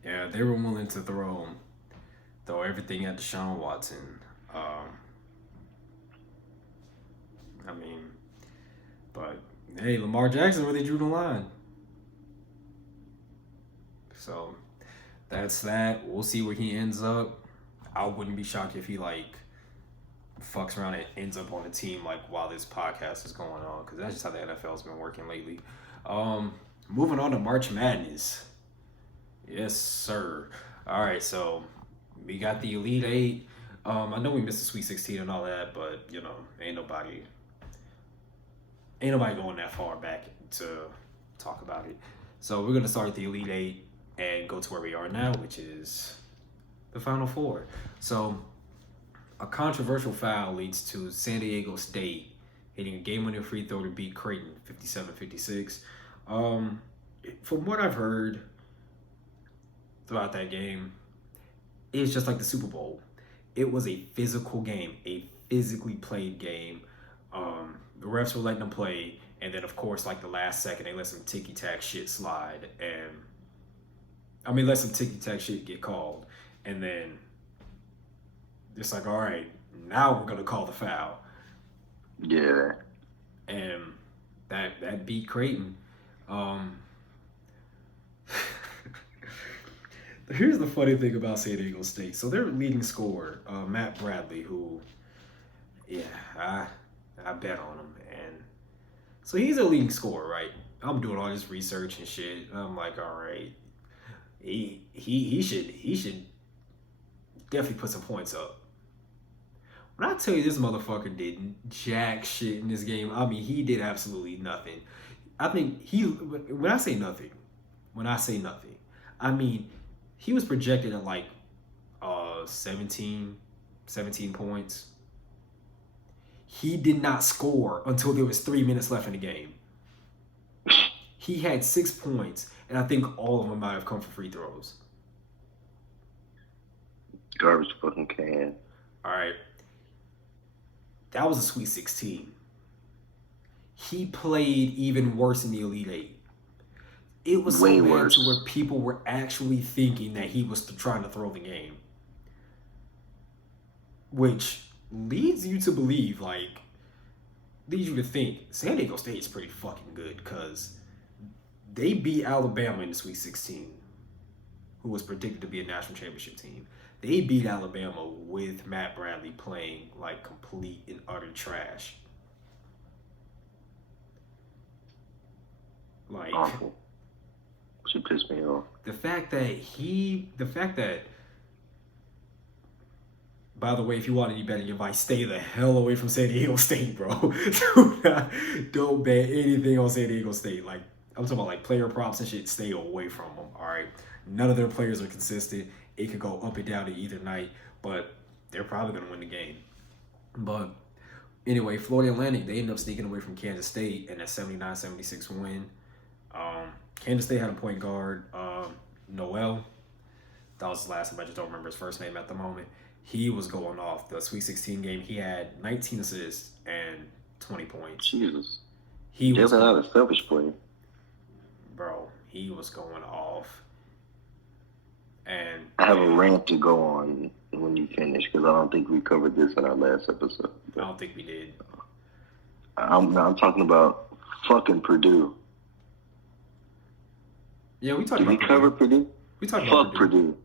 yeah, they were willing to throw everything at Deshaun Watson. I mean, but hey, Lamar Jackson really drew the line. So that's that. We'll see where he ends up. I wouldn't be shocked if he fucks around and ends up on a team while this podcast is going on, because that's just how the NFL's been working lately. Moving on to March Madness. Yes, sir. All right, so we got the Elite Eight. I know we missed the Sweet 16 and all that, but you know, ain't nobody going that far back to talk about it. So we're gonna start at the Elite Eight and go to where we are now, which is the Final Four. So a controversial foul leads to San Diego State hitting a game-winning free throw to beat Creighton 57-56. From what I've heard throughout that game, it's just like the Super Bowl. It was a physical game, a physically played game. The refs were letting them play, and then of course, the last second, they let some ticky-tack shit slide, and let some ticky-tack shit get called, and then it's like, all right, now we're gonna call the foul. Yeah. And that beat Creighton. Here's the funny thing about San Diego State. So their leading scorer, Matt Bradley, who, yeah, I bet on him, and so he's a leading scorer, right? I'm doing all this research and shit. And I'm like, all right, he should definitely put some points up. When I tell you this motherfucker did jack shit in this game, I mean, he did absolutely nothing. I think when I say nothing, I mean, he was projected at 17 points. He did not score until there was 3 minutes left in the game. He had 6 points, and I think all of them might have come from free throws. Garbage fucking can. All right. That was a Sweet 16. He played even worse in the Elite Eight. It was way so bad worse, to where people were actually thinking that he was trying to throw the game. Which leads you to believe, leads you to think San Diego State is pretty fucking good, because they beat Alabama in the Sweet 16, who was predicted to be a national championship team. They beat Alabama with Matt Bradley playing complete and utter trash. Awful. She pissed me off. The fact that, by the way, if you want any betting advice, stay the hell away from San Diego State, bro. Don't bet anything on San Diego State. I'm talking about player props and shit. Stay away from them. All right. None of their players are consistent. It could go up and down to either night, but they're probably going to win the game. But anyway, Florida Atlantic, they ended up sneaking away from Kansas State in a 79-76 win. Kansas State had a point guard, Noel. That was his last name. I just don't remember his first name at the moment. He was going off. The Sweet 16 game, he had 19 assists and 20 points. Jesus. He was not a selfish player. Bro, he was going off. And I have a rant to go on when you finish, because I don't think we covered this in our last episode. I don't think we did. I'm talking about fucking Purdue. Yeah, we talked about Did we cover Purdue? We talked about Fuck Purdue.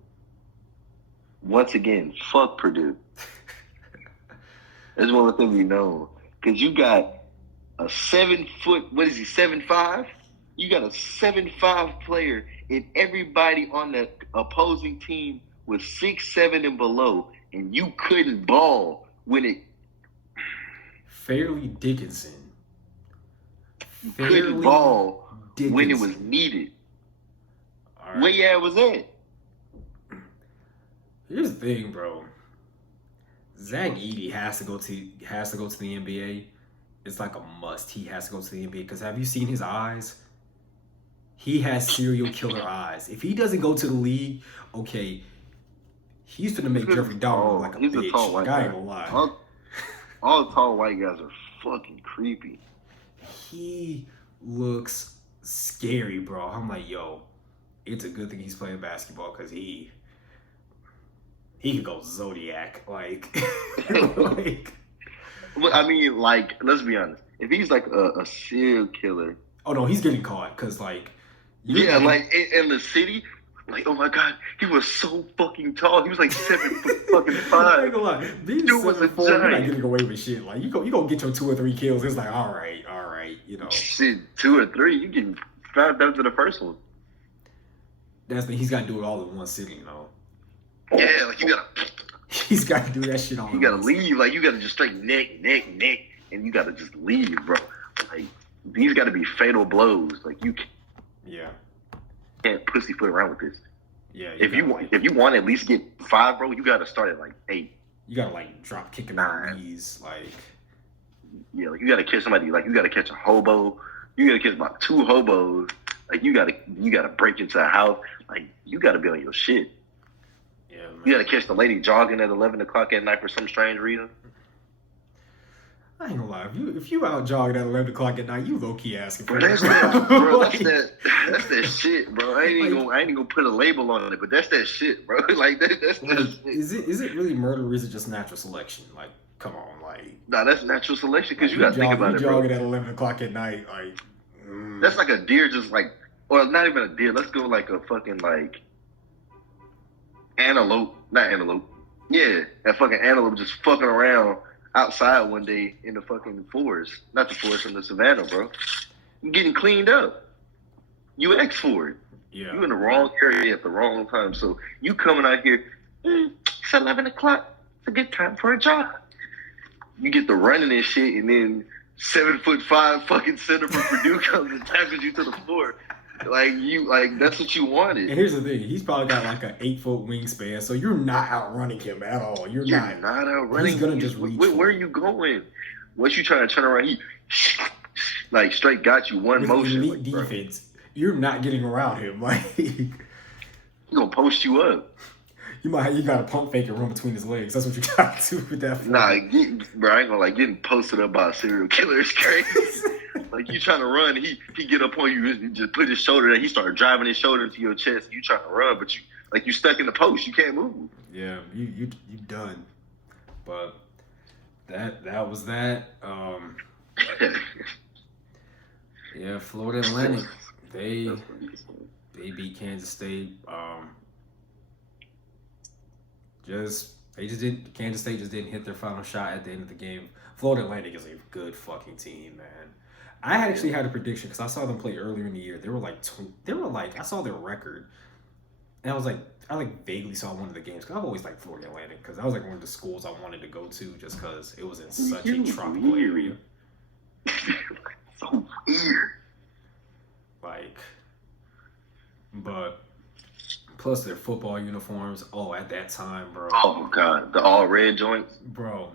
Once again, fuck Purdue. That's one of the things we know. Because you got a 7 foot, what is he, 7'5"? You got a 7'5" player, and everybody on the opposing team was 6'7" and below, and you couldn't ball when it. Fairleigh Dickinson You couldn't ball when it was needed. All right. Where you at was at? Here's the thing, bro. Zach Edey has to go to the NBA. It's like a must. He has to go to the NBA because have you seen his eyes? He has serial killer eyes. If he doesn't go to the league, okay, he's gonna make Jeffrey Dahmer look like a bitch. A tall white I guy. ain't gonna lie. All tall white guys are fucking creepy. He looks scary, bro. I'm like, yo, it's a good thing he's playing basketball because he could go Zodiac, like, like. But I mean, like, let's be honest. If he's like a serial killer, oh no, he's getting caught because like, yeah, like in the city, like, oh my god, he was so fucking tall. He was like 7'5". I ain't gonna lie, being Dude was a 7'4", you're not giant. getting away with shit. Like you gonna get your 2 or 3 kills. It's like, all right, you know. Shit, 2 or 3, you getting found out to the first one. That's the he's got to do it all in one sitting, you know. Yeah, like you gotta. He's got to do that shit all. You gotta leave. Like you gotta just straight neck, and you gotta just leave, bro. Like these gotta be fatal blows. Like you can't pussyfoot around with this. Yeah. If you want to at least get 5, bro, you gotta start at like 8. You gotta like drop kicking out knees, like. Yeah, like you gotta catch somebody. Like you gotta catch a hobo. You gotta catch about 2 hobos. Like you gotta break into a house. Like you gotta be on your shit. Yeah, man. You gotta catch the lady jogging at 11 o'clock at night for some strange reason. I ain't gonna lie. If you out jogging at 11 o'clock at night, you low key asking for That's that. bro. That's that shit, bro. I ain't even gonna put a label on it, but that's that shit, bro. Like that's that shit. Is it really murder or is it just natural selection? Like, come on, like. Nah, that's natural selection because Like, you gotta think about it, you bro. jogging at 11 o'clock at night, like. That's like a deer, just like, or not even a deer. Let's go like a fucking like antelope, not antelope. Yeah, that fucking antelope just fucking around outside one day in the fucking forest, not the forest, in the savannah, bro. You getting cleaned up. You asked for it. Yeah. You in the wrong area at the wrong time. So you coming out here, it's 11 o'clock. It's a good time for a jog. You get the running and shit, and then 7'5" fucking center from Purdue comes and tackles you to the floor. Like that's what you wanted. And here's the thing: he's probably got like an 8-foot wingspan, so you're not outrunning him at all. You're not outrunning. He's gonna just reach. Where are you going? What you trying to turn around? He like straight got you one with motion. Elite defense. You're not getting around him. Like he gonna post you up. You got to pump fake and run between his legs. That's what you got to do with that. Nah, bro, I ain't gonna like getting posted up by a serial killer is crazy. Like you trying to run, he get up on you, he just put his shoulder there. He started driving his shoulder into your chest. You trying to run, but you stuck in the post. You can't move. Yeah, you done. But that was that. Yeah, Florida Atlantic. They beat Kansas State. Kansas State just didn't hit their final shot at the end of the game. Florida Atlantic is a good fucking team, man. I actually had a prediction because I saw them play earlier in the year. They were like I saw their record, and I vaguely saw one of the games because I've always liked Florida Atlantic because that was like one of the schools I wanted to go to just because it was in such a tropical area. So weird. But plus their football uniforms. Oh, at that time, bro. Oh god, the all red joints, bro.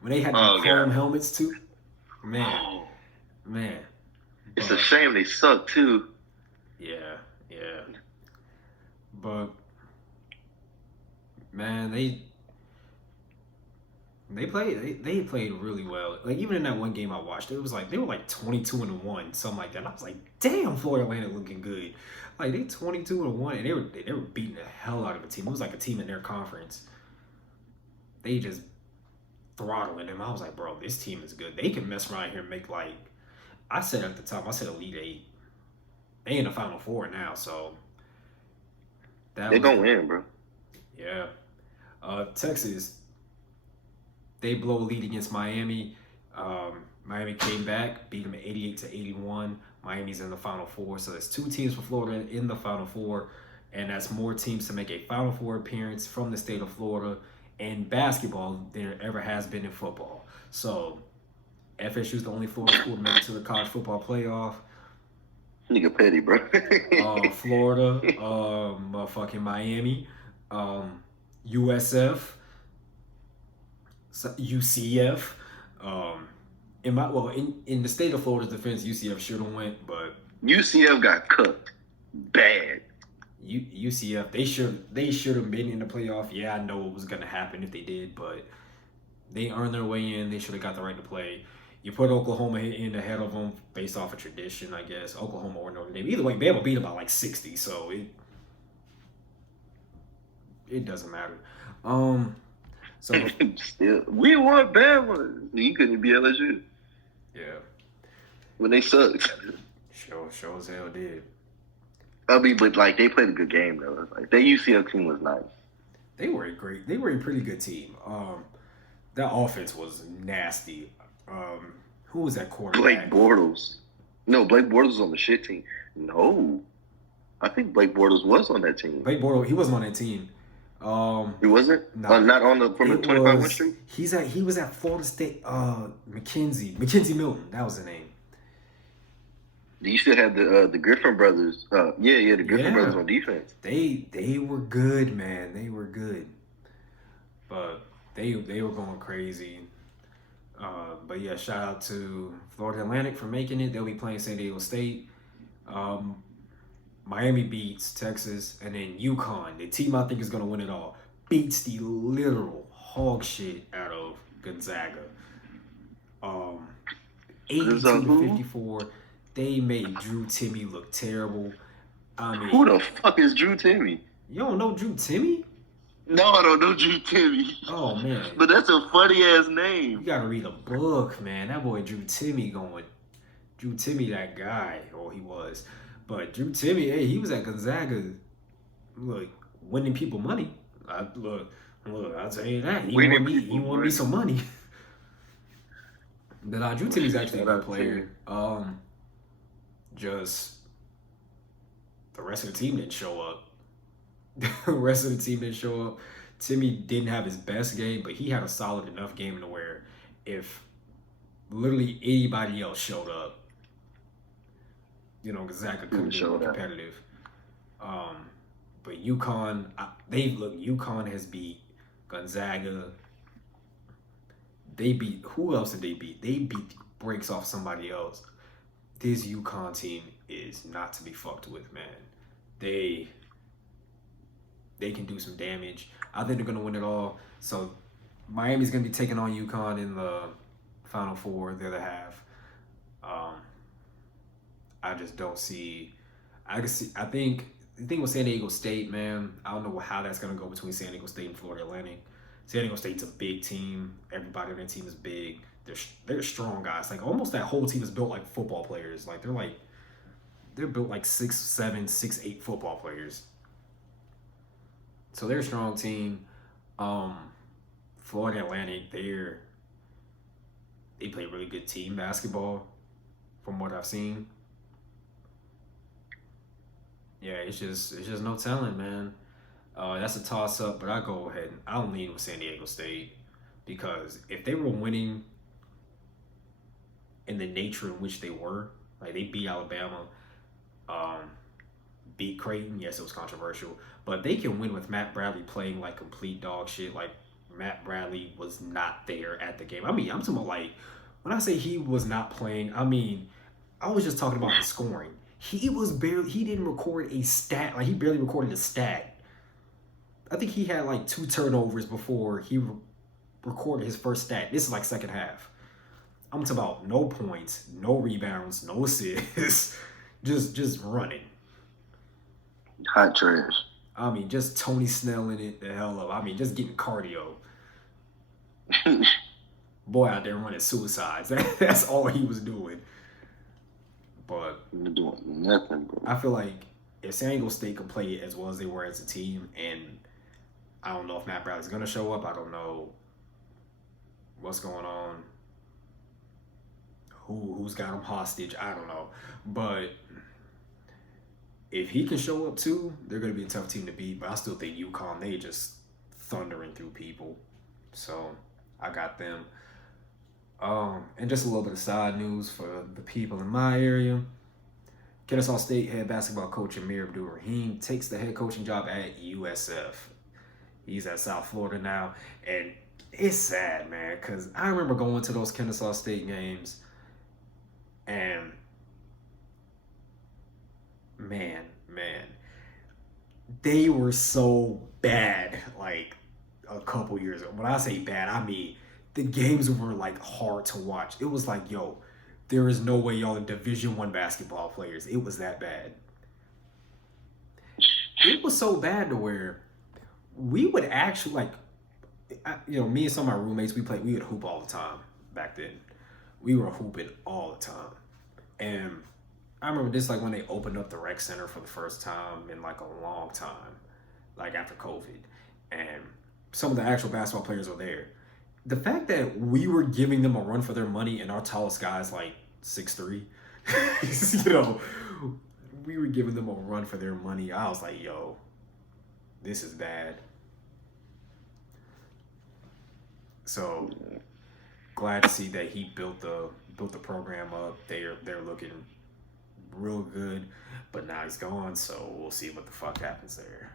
When they had the chrome helmets too, man. It's a shame they suck too. Yeah. But man, they played really well. Like even in that one game I watched, it was like they were like 22-1, something like that. And I was like, damn, Florida Atlantic looking good. Like they 22-1, and they were beating the hell out of a team. It was like a team in their conference. They just throttling them. I was like, bro, this team is good. They can mess around here and make like I said at the time. I said Elite 8. They in the Final Four now, so they're gonna win, bro. Yeah. Texas. They blow a lead against Miami. Miami came back, beat them 88-81. Miami's in the Final Four. So there's 2 teams for Florida in the Final Four, and that's more teams to make a Final Four appearance from the state of Florida in basketball than there ever has been in football. So FSU's the only Florida school to make it to the college football playoff. Nigga petty, bro. Florida, motherfucking Miami, USF, UCF. In the state of Florida's defense, UCF should have went, but UCF got cooked bad. UCF they should have been in the playoff. Yeah, I know it was gonna happen if they did, but they earned their way in. They should have got the right to play. You put Oklahoma in ahead of them based off of tradition, I guess. Oklahoma or Notre Dame. Either way, Bama beat them by like 60, so it doesn't matter. So still, we want Bama. You couldn't be LSU. Yeah. When they sucked. Sure as hell did. I mean, but like they played a good game though. Like their UCF team was nice. They were a pretty good team. That offense was nasty. Who was that quarterback? Blake Bortles. No, Blake Bortles was on the shit team. No. I think Blake Bortles was on that team. Blake Bortles, he wasn't on that team. He wasn't? No. Not on the 25 West Street? He was at Florida State, McKenzie Milton, that was the name. You still have the Griffin brothers. The Griffin brothers on defense. They were good, man. They were good. But they were going crazy. But yeah, shout out to Florida Atlantic for making it. They'll be playing San Diego State. Miami beats Texas, and then UConn, the team I think is going to win it all, beats the literal hog shit out of Gonzaga. 82-54. They made Drew Timme look terrible. I mean, who the fuck is Drew Timme? You don't know Drew Timme? No, I don't know Drew Timme. Oh, man. But that's a funny-ass name. You got to read a book, man. That boy Drew Timme that guy, or he was. But Drew Timme, hey, he was at Gonzaga, look, winning people money. Look, I'll tell you that. He won me some money. But Drew Timme's actually a good player. Just the rest of the team didn't show up. Timme didn't have his best game, but he had a solid enough game to where if literally anybody else showed up, Gonzaga could have been more competitive. But UConn, UConn has beat Gonzaga. Who else did they beat? They beat the brakes off somebody else. This UConn team is not to be fucked with, man. They can do some damage. I think they're going to win it all. So Miami's going to be taking on UConn in the Final Four, the other half. I just don't see. I think the thing with San Diego State, man, I don't know how that's going to go between San Diego State and Florida Atlantic. San Diego State's a big team. Everybody on their team is big. They're strong guys. Like almost that whole team is built like football players. Like they're built like 6'7", 6'8" football players. So they're a strong team. Florida Atlantic, they play really good team basketball from what I've seen. Yeah, it's just no telling, man. That's a toss-up, but I go ahead and I'll lean with San Diego State because if they were winning in the nature in which they were, like they beat Alabama, beat Creighton, yes, it was controversial, but they can win with Matt Bradley playing like complete dog shit. Like Matt Bradley was not there at the game. I mean, I'm talking about like, when I say he was not playing, I mean, I was just talking about the scoring. He didn't record a stat, like he barely recorded a stat. I think he had like 2 turnovers before he recorded his first stat. This is like second half. I'm talking about no points, no rebounds, no assists, just running. Hot trash. I mean, just Tony Snelling it the hell up. I mean, just getting cardio. Boy out there running suicides. That's all he was doing. But doing nothing, bro. I feel like if San Diego State can play it as well as they were as a team, and I don't know if Matt Bradley's gonna show up. I don't know what's going on. Who's got him hostage? I don't know. But if he can show up too, they're gonna be a tough team to beat. But I still think UConn, they just thundering through people. So I got them. And just a little bit of side news for the people in my area. Kennesaw State head basketball coach Amir Abdul-Rahim takes the head coaching job at USF. He's at South Florida now, and it's sad, man, because I remember going to those Kennesaw State games, and man, they were so bad, like, a couple years ago. When I say bad, I mean the games were like hard to watch. It was like, yo, there is no way y'all are Division I basketball players. It was that bad. It was so bad to where we would actually like, me and some of my roommates, we would hoop all the time back then. We were hooping all the time. And I remember this, like when they opened up the rec center for the first time in like a long time, like after COVID. And some of the actual basketball players were there. The fact that we were giving them a run for their money and our tallest guy's like 6'3", we were giving them a run for their money. I was like, yo, this is bad. So glad to see that he built the program up. They're looking real good, but now he's gone, so we'll see what the fuck happens there.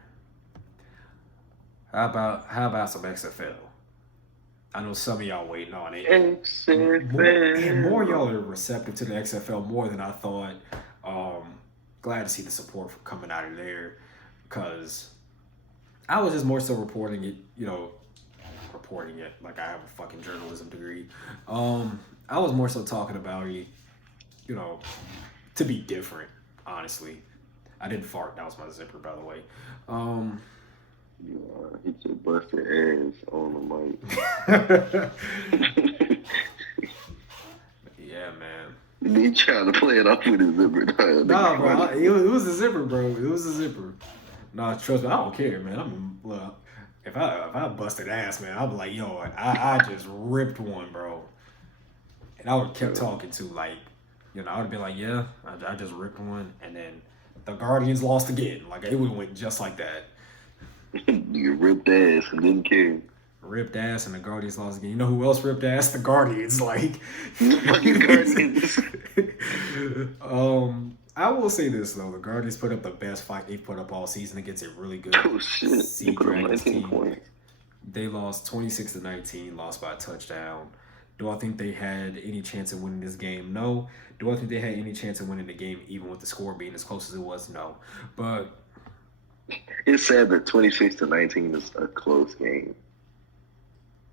How about some XFL? I know some of y'all waiting on it. More y'all are receptive to the XFL more than I thought. Glad to see the support coming out of there, because I was just more so reporting it like I have a fucking journalism degree. I was more so talking about it, to be different, honestly. I didn't fart. That was my zipper, by the way. Hit your busted ass on the mic. Yeah, man. He trying to play it off with his zipper. Nah, bro. It was a zipper, bro. It was a zipper. Nah, trust me, I don't care, man. If I busted ass, man, I'd be like, yo, I just ripped one, bro. And I would have kept talking to, like, I would have been like, yeah, I just ripped one. And then the Guardians lost again. Like, it would have went just like that. You ripped ass and didn't care. Ripped ass and the Guardians lost again. You know who else ripped ass? The Guardians. Like, the fucking Guardians. I will say this though: the Guardians put up the best fight they've put up all season against a really good Sea Dragons team. Points. They lost 26-19, lost by a touchdown. Do I think they had any chance of winning this game? No. Do I think they had any chance of winning the game, even with the score being as close as it was? No. But it's sad that 26-19 is a close game.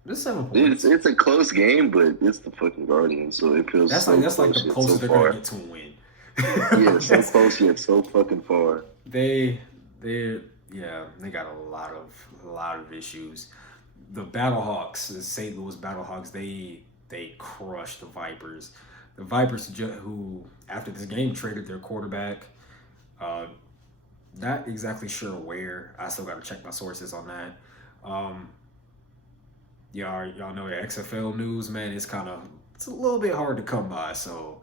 This 7 points. It's a close game, but it's the fucking Guardians, so it feels that's like the closest they're gonna get to a win. Yeah, so close yet so fucking far. They got a lot of issues. The Battlehawks, the St. Louis Battlehawks, they crushed the Vipers. The Vipers, who after this game traded their quarterback. Not exactly sure where. I still got to check my sources on that. Y'all know the XFL news, man. It's a little bit hard to come by. So,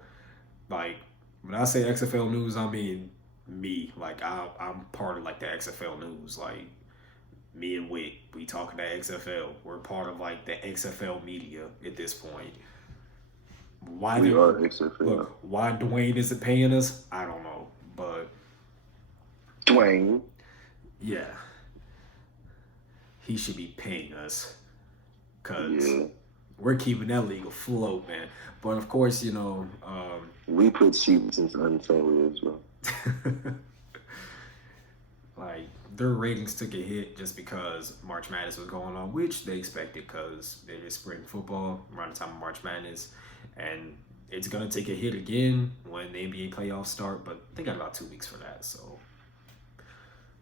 like, when I say XFL news, I mean me. Like, I'm part of like the XFL news. Like, me and Wicc, we talking to XFL. We're part of like the XFL media at this point. Why we are XFL. Look, why Dwayne isn't paying us? I don't know, but Dwayne, yeah, he should be paying us, cause we're keeping that league afloat, man. But of course, we put Stevenson's unfairly as well. Like, their ratings took a hit just because March Madness was going on, which they expected because it is spring football around the time of March Madness, and it's gonna take a hit again when the NBA playoffs start. But they got about 2 weeks for that, so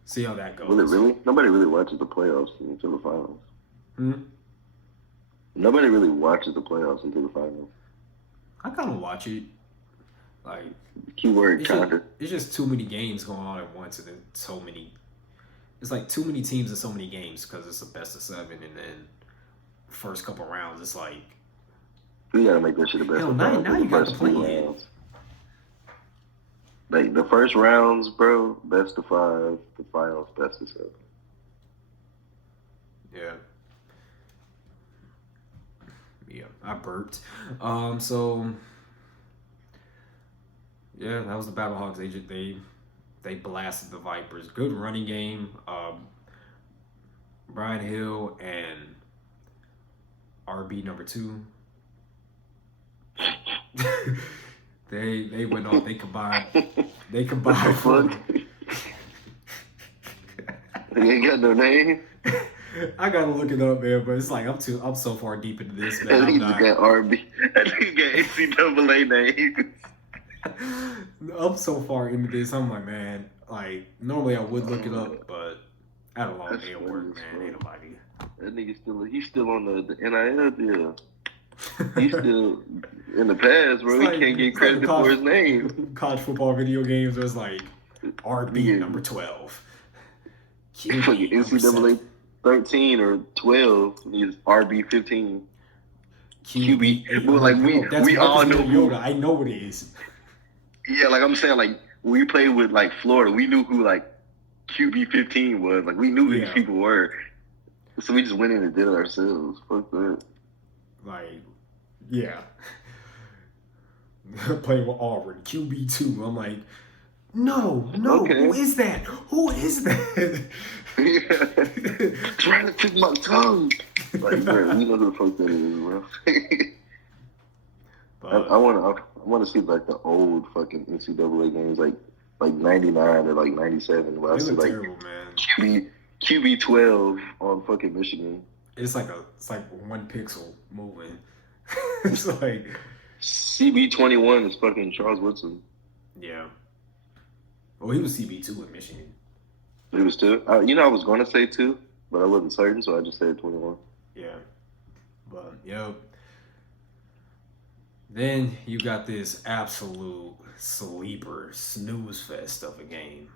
see how that goes. Will it really? Nobody really watches the playoffs until the finals. Nobody really watches the playoffs until the finals. I kind of watch it. Like, keyword kinda. It's just too many games going on at once, and then so many. It's like too many teams and so many games because it's a best of 7, and then first couple rounds, it's like. We gotta make that shit the best. Now you got to play it. Like the first rounds, bro, best of 5. The finals, best of 7. Yeah, I burped. So yeah, that was the Battlehawks. They blasted the Vipers. Good running game. Brian Hill and RB number 2. they went off. They combined. They combined. What the fuck? They ain't got no name. I gotta look it up, man. But it's like I'm so far deep into this, man. At least got RB. At least got NCAA name. I'm so far into this. I'm like, man. Like normally I would look it up, but I don't know. It work, man. Ain't nobody. That nigga he's still on the NIL deal. He's still in the past, bro. He can't get credit for his name. College football video games was like RB number 12. Fucking NCAA 13 or 12. He's RB 15. QB. Well, like we all know Yoda. I know what it is. Yeah, like I'm saying, like when we played with like Florida, we knew who like QB 15 was. Like we knew who these people were. So we just went in and did it ourselves. Fuck that. Like, yeah. Playing with Auburn, QB2. I'm like, no, okay. Who is that? Who is that? Trying to pick my tongue. Like, bro, we know who the fuck that is, bro. But, I want to see like the old fucking NCAA games, like 99 or like 97. Where I see like terrible, man. QB 12 on fucking Michigan. It's like one pixel moving. It's like CB 21 is fucking Charles Woodson. Yeah. Well, he was CB 2 in Michigan. He was 2. I was going to say 2, but I wasn't certain, so I just said 21. Yeah. But yo. Then you got this absolute sleeper snooze fest of a game.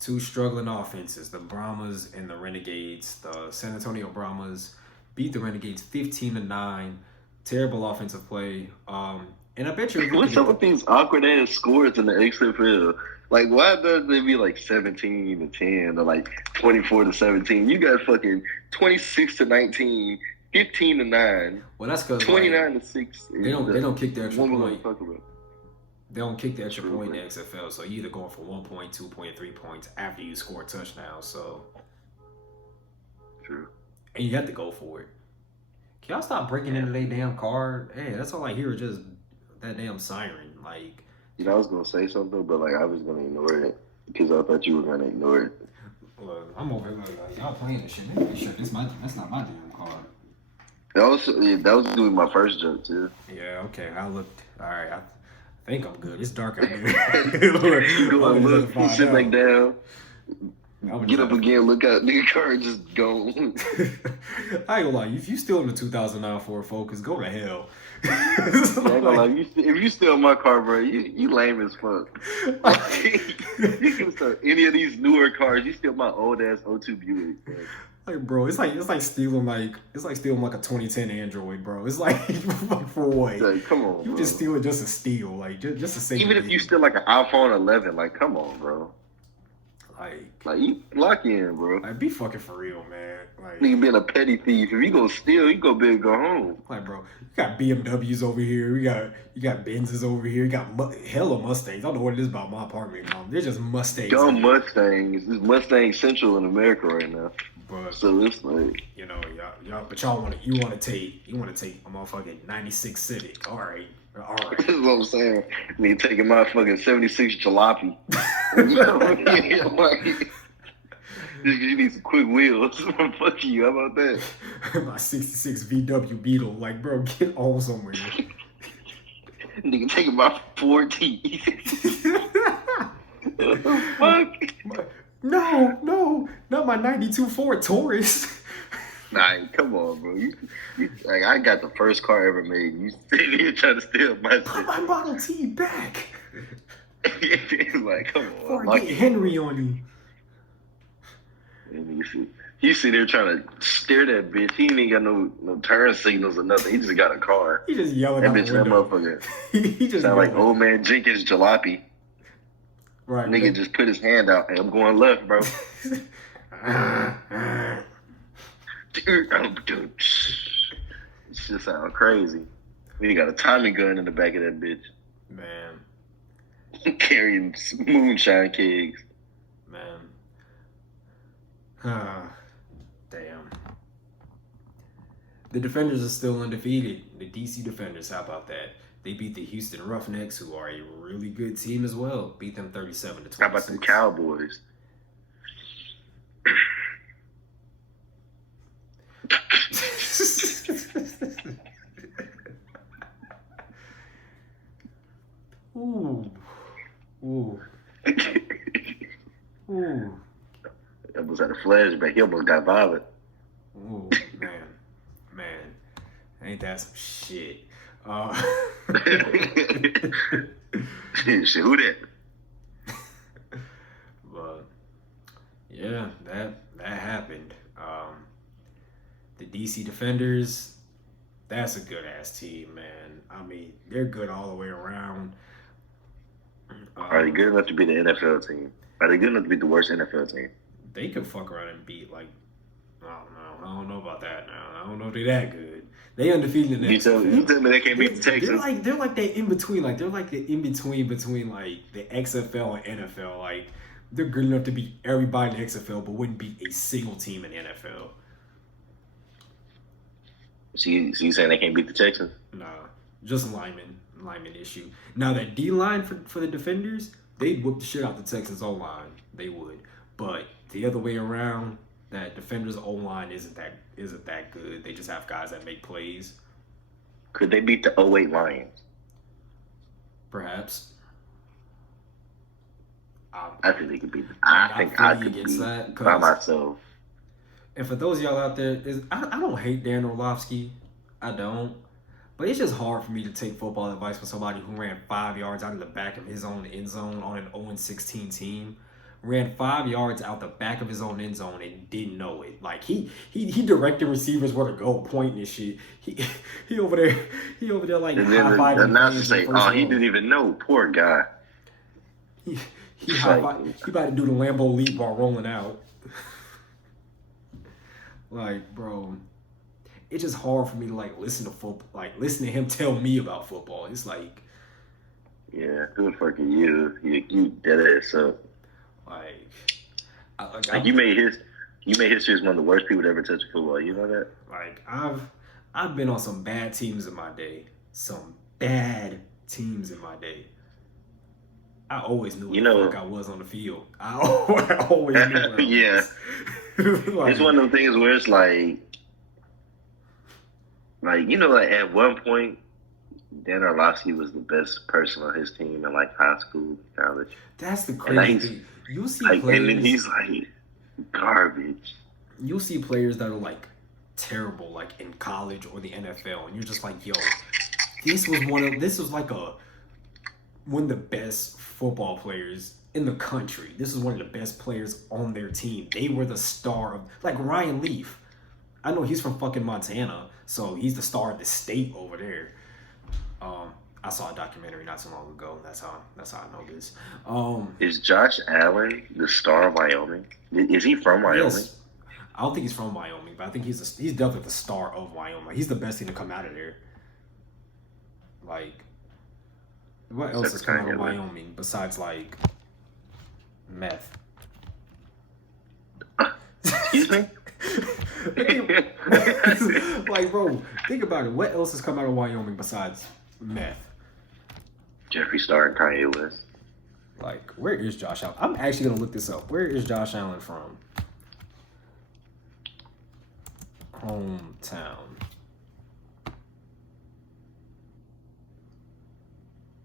2 struggling offenses, the Brahmas and the Renegades. The San Antonio Brahmas beat the Renegades 15-9. Terrible offensive play. And I bet you. What's up with these awkward ass scores in the XFL? Like, why does they be like 17-10 or like 24-17? You got fucking 26-19, 15-9. Well, that's because 29-6. They don't kick the extra point. They don't kick the extra point in the XFL, so you either going for 1 point, 2 point, 3 points after you score a touchdown. So true, and you have to go for it. Can y'all stop breaking into their damn car? Hey, that's all I hear is just that damn siren. Like, I was gonna say something, but like I was gonna ignore it because I thought you were gonna ignore it. Well, I'm over here like y'all playing this shit. Let me make sure that's not my damn car. That was doing my first joke too. Yeah. Okay. I looked. All right. I think I'm good. It's dark out here. Sit back down. Get up again, look out, nigga, car just go. I ain't gonna lie, if you still in the 2009 Ford Focus, go to hell. I ain't gonna lie, if you steal my car, bro, you lame as fuck. You can start any of these newer cars, you steal my old ass 02 Buick, bro. Like, bro, it's like stealing like a 2010 Android, bro. It's like for what? Like, come on, you bro. Just steal it just to steal, like just to say. Even if you steal like an iPhone 11, like, come on, bro. Like you lock in, bro. Like, be fucking for real, man. Like, nigga being a petty thief. If you go steal, you go big, go home. Like, bro, you got BMWs over here. You got Benzes over here. You got hella Mustangs. I don't know what it is about my apartment, mom. They're just Mustangs. Dumb Mustangs. This Mustang Central in America right now. But so it's like, y'all, but y'all want to take a motherfucking 96 Civic. All right. That's what I'm saying. I mean, taking my fucking 76 jalopy. You need some quick wheels. Fuck you. How about that? My 66 VW Beetle. Like, bro, get on somewhere. Nigga taking my 40. What the fuck? No, not my 92 Ford Taurus. Nah, come on, bro. You, like, I got the first car ever made. You sitting here trying to steal my shit. Put my Model T back. Like, come on. Before I get Henry on you. He sit there trying to steer that bitch. He ain't even got no turn signals or nothing. He just got a car. He just yelling out the window. That motherfucker. He just sound like old man Jenkins jalopy. Right. Nigga man. Just put his hand out. Hey, I'm going left, bro. This shit sound crazy. We got a Tommy gun in the back of that bitch. Man, Carrying moonshine kegs. man. Ah, damn. The Defenders are still undefeated. The DC Defenders, how about that? They beat the Houston Roughnecks, who are a really good team as well. Beat them 37-26. How about the Cowboys? Ooh. Ooh. Ooh. That was at a flashback. He almost got violent. Ooh, man. Man. Ain't that some shit? Shit, who that? But yeah, that happened. The DC Defenders, that's a good ass team, man. I mean, they're good all the way around. Are they good enough to be the NFL team? Are they good enough to be the worst NFL team? They could fuck around and beat, like, I don't know. I don't know about that now. I don't know if they're that good. They undefeated in the You tell me they can't beat the Texans? They're like that in between. Like, they're like the in between like the XFL and NFL. Like, they're good enough to beat everybody in the XFL, but wouldn't beat a single team in the NFL. So you saying they can't beat the Texans? Nah, just lineman issue. Now that D line for the Defenders, they'd whoop the shit out the Texans O line. They would, but the other way around, that Defenders O line isn't that good. They just have guys that make plays. Could they beat the 08 Lions? Perhaps. I think they could beat them. I could beat that by myself. And for those of y'all out there, I don't hate Dan Orlovsky. I don't. But it's just hard for me to take football advice from somebody who ran 5 yards out of the back of his own end zone on an 0-16 team. Ran 5 yards out the back of his own end zone and didn't know it. Like he directed receivers where to go, pointing and shit. He over there like high-fiving. The announcer say, "Oh, he didn't even know." Poor guy. He about to do the Lambeau leap while rolling out. Like, bro, it's just hard for me to like listen to him tell me about football. It's like, yeah, who the fuck are you? You dead ass up. Like you made history as one of the worst people to ever touch football. You know that? Like I've been on some bad teams in my day. Some bad teams in my day. I always knew what the fuck I was on the field. I always knew what I yeah. was. Like, it's one of them things where it's like like at one point, Dan Orlovsky was the best person on his team in like high school, college. That's the crazy thing. You see players, and then he's like garbage. You'll see players that are like terrible, like in college or the NFL, and you're just like, yo, this was one of the best football players in the country. This is one of the best players on their team. They were the star of, like Ryan Leaf. I know he's from fucking Montana, so he's the star of the state over there. I saw a documentary not so long ago. That's how I know this. Is Josh Allen the star of Wyoming? Is he from Wyoming? Yes. I don't think he's from Wyoming, but I think he's definitely the star of Wyoming. He's the best thing to come out of there. Like, what else is coming out of Wyoming besides like meth? Excuse me? Like, bro, think about it. What else has come out of Wyoming besides meth? Jeffree Star and Kanye West. Like, where is Josh Allen? I'm actually gonna look this up. Where is Josh Allen from? Hometown.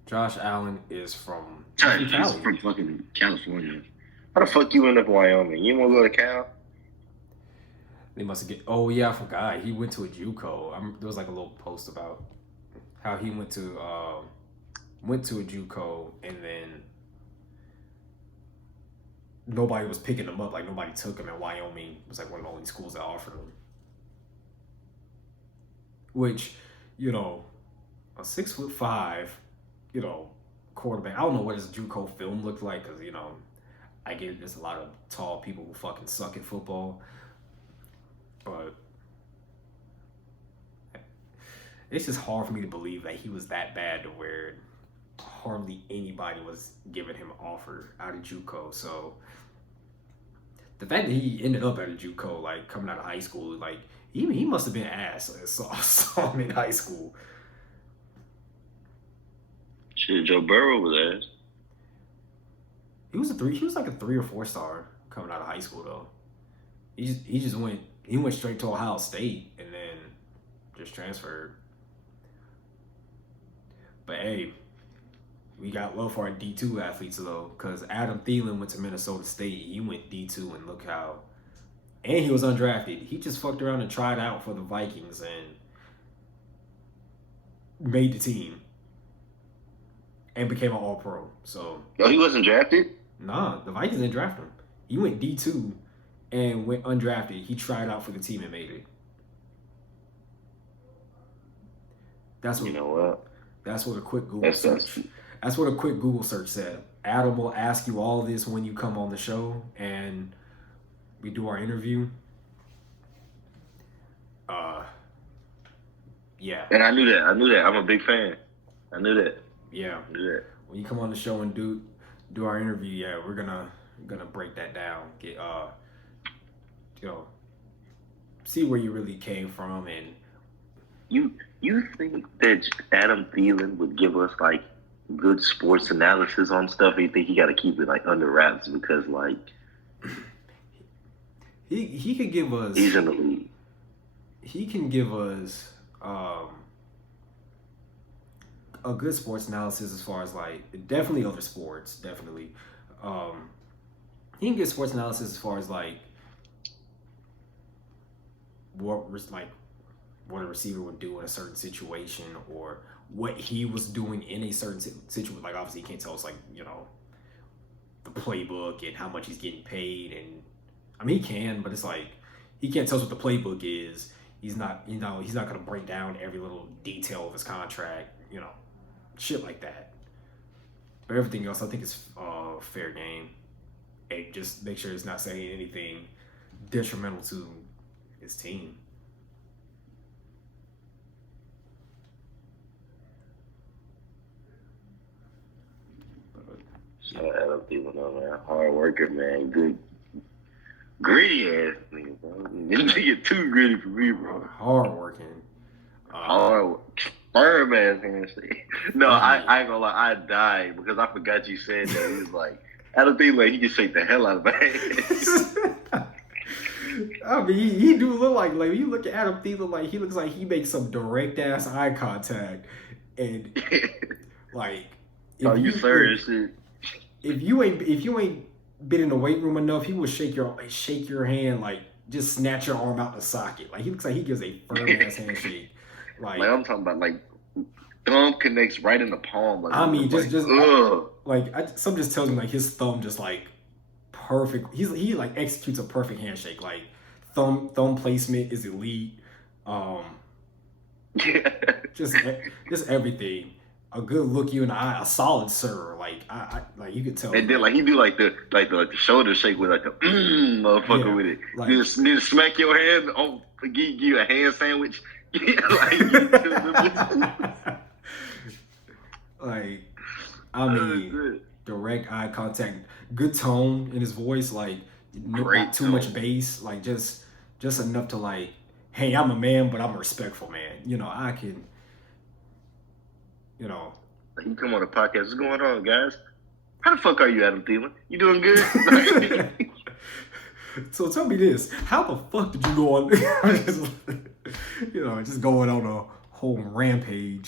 Josh Allen is from Cali. He's from fucking California. How the fuck you end up in Wyoming? You want to go to Cal? They must have Oh yeah, I forgot. He went to a JUCO. There was like a little post about how he went to a JUCO and then nobody was picking him up. Like nobody took him, and Wyoming was like one of the only schools that offered him. Which, you know, a 6'5", you know, quarterback. I don't know what his JUCO film looked like because, you know, I get it, there's a lot of tall people who fucking suck at football. But it's just hard for me to believe that he was that bad to where hardly anybody was giving him an offer out of JUCO. So the fact that he ended up at a JUCO, like coming out of high school, like he must have been ass. Saw him in high school. Shit, Joe Burrow was ass. He was like a 3 or 4 star coming out of high school though. He just went straight to Ohio State and then just transferred. But hey, we got love for our D2 athletes though, because Adam Thielen went to Minnesota State. He went D2 and look how, and he was undrafted. He just fucked around and tried out for the Vikings and made the team and became an All-Pro. So Oh, he wasn't drafted? nah, the Vikings didn't draft him. He went D2 and went undrafted. He tried out for the team and made it. That's what. You know what? That's what a quick Google search. That's what a quick Google search said. Adam will ask you all of this when you come on the show and we do our interview. Yeah. And I knew that. I'm a big fan. I knew that. Yeah. I knew that. When you come on the show and do our interview, yeah, we're gonna break that down. Get see where you really came from. And You think that Adam Thielen would give us like good sports analysis on stuff? Or you think he got to keep it like under wraps because like he could give us. He's in the league. He can give us a good sports analysis as far as like definitely other sports, definitely. He can get sports analysis as far as like what a receiver would do in a certain situation or what he was doing in a certain situation. Like obviously he can't tell us like, the playbook and how much he's getting paid. And I mean, he can, but it's like, he can't tell us what the playbook is. He's not going to break down every little detail of his contract, shit like that. But everything else, I think is fair game. And just make sure it's not saying anything detrimental to his team. So Adam Thielen, man, hard worker, man, good, gritty ass nigga, bro. This nigga too gritty for me, bro. Hard working. Hard, firm ass handshake. No, I ain't gonna lie, I died because I forgot you said that. He was like, Adam Thielen, he can shake the hell out of my ass. I mean, he do look like when you look at Adam Thielen, like he looks like he makes some direct ass eye contact, and like, you serious shit. If you ain't been in the weight room enough, he will shake your hand, like just snatch your arm out the socket. Like he looks like he gives a firm ass handshake. Like I'm talking about like thumb connects right in the palm. Like, I mean, just something just tells me like his thumb just like perfect. He like executes a perfect handshake. Like thumb placement is elite. Just everything. A good look you in the eye, a solid sir. Like I like you could tell. And then like he do like the shoulder shake with like the motherfucker with it. Like, then smack your hand on, give you a hand sandwich. Like I mean, direct eye contact, good tone in his voice, like not too much bass, like just enough to like, hey, I'm a man, but I'm a respectful man. I can. You come on the podcast. What's going on, guys? How the fuck are you, Adam Thielen? You doing good? So tell me this: how the fuck did you go on? Just going on a whole rampage.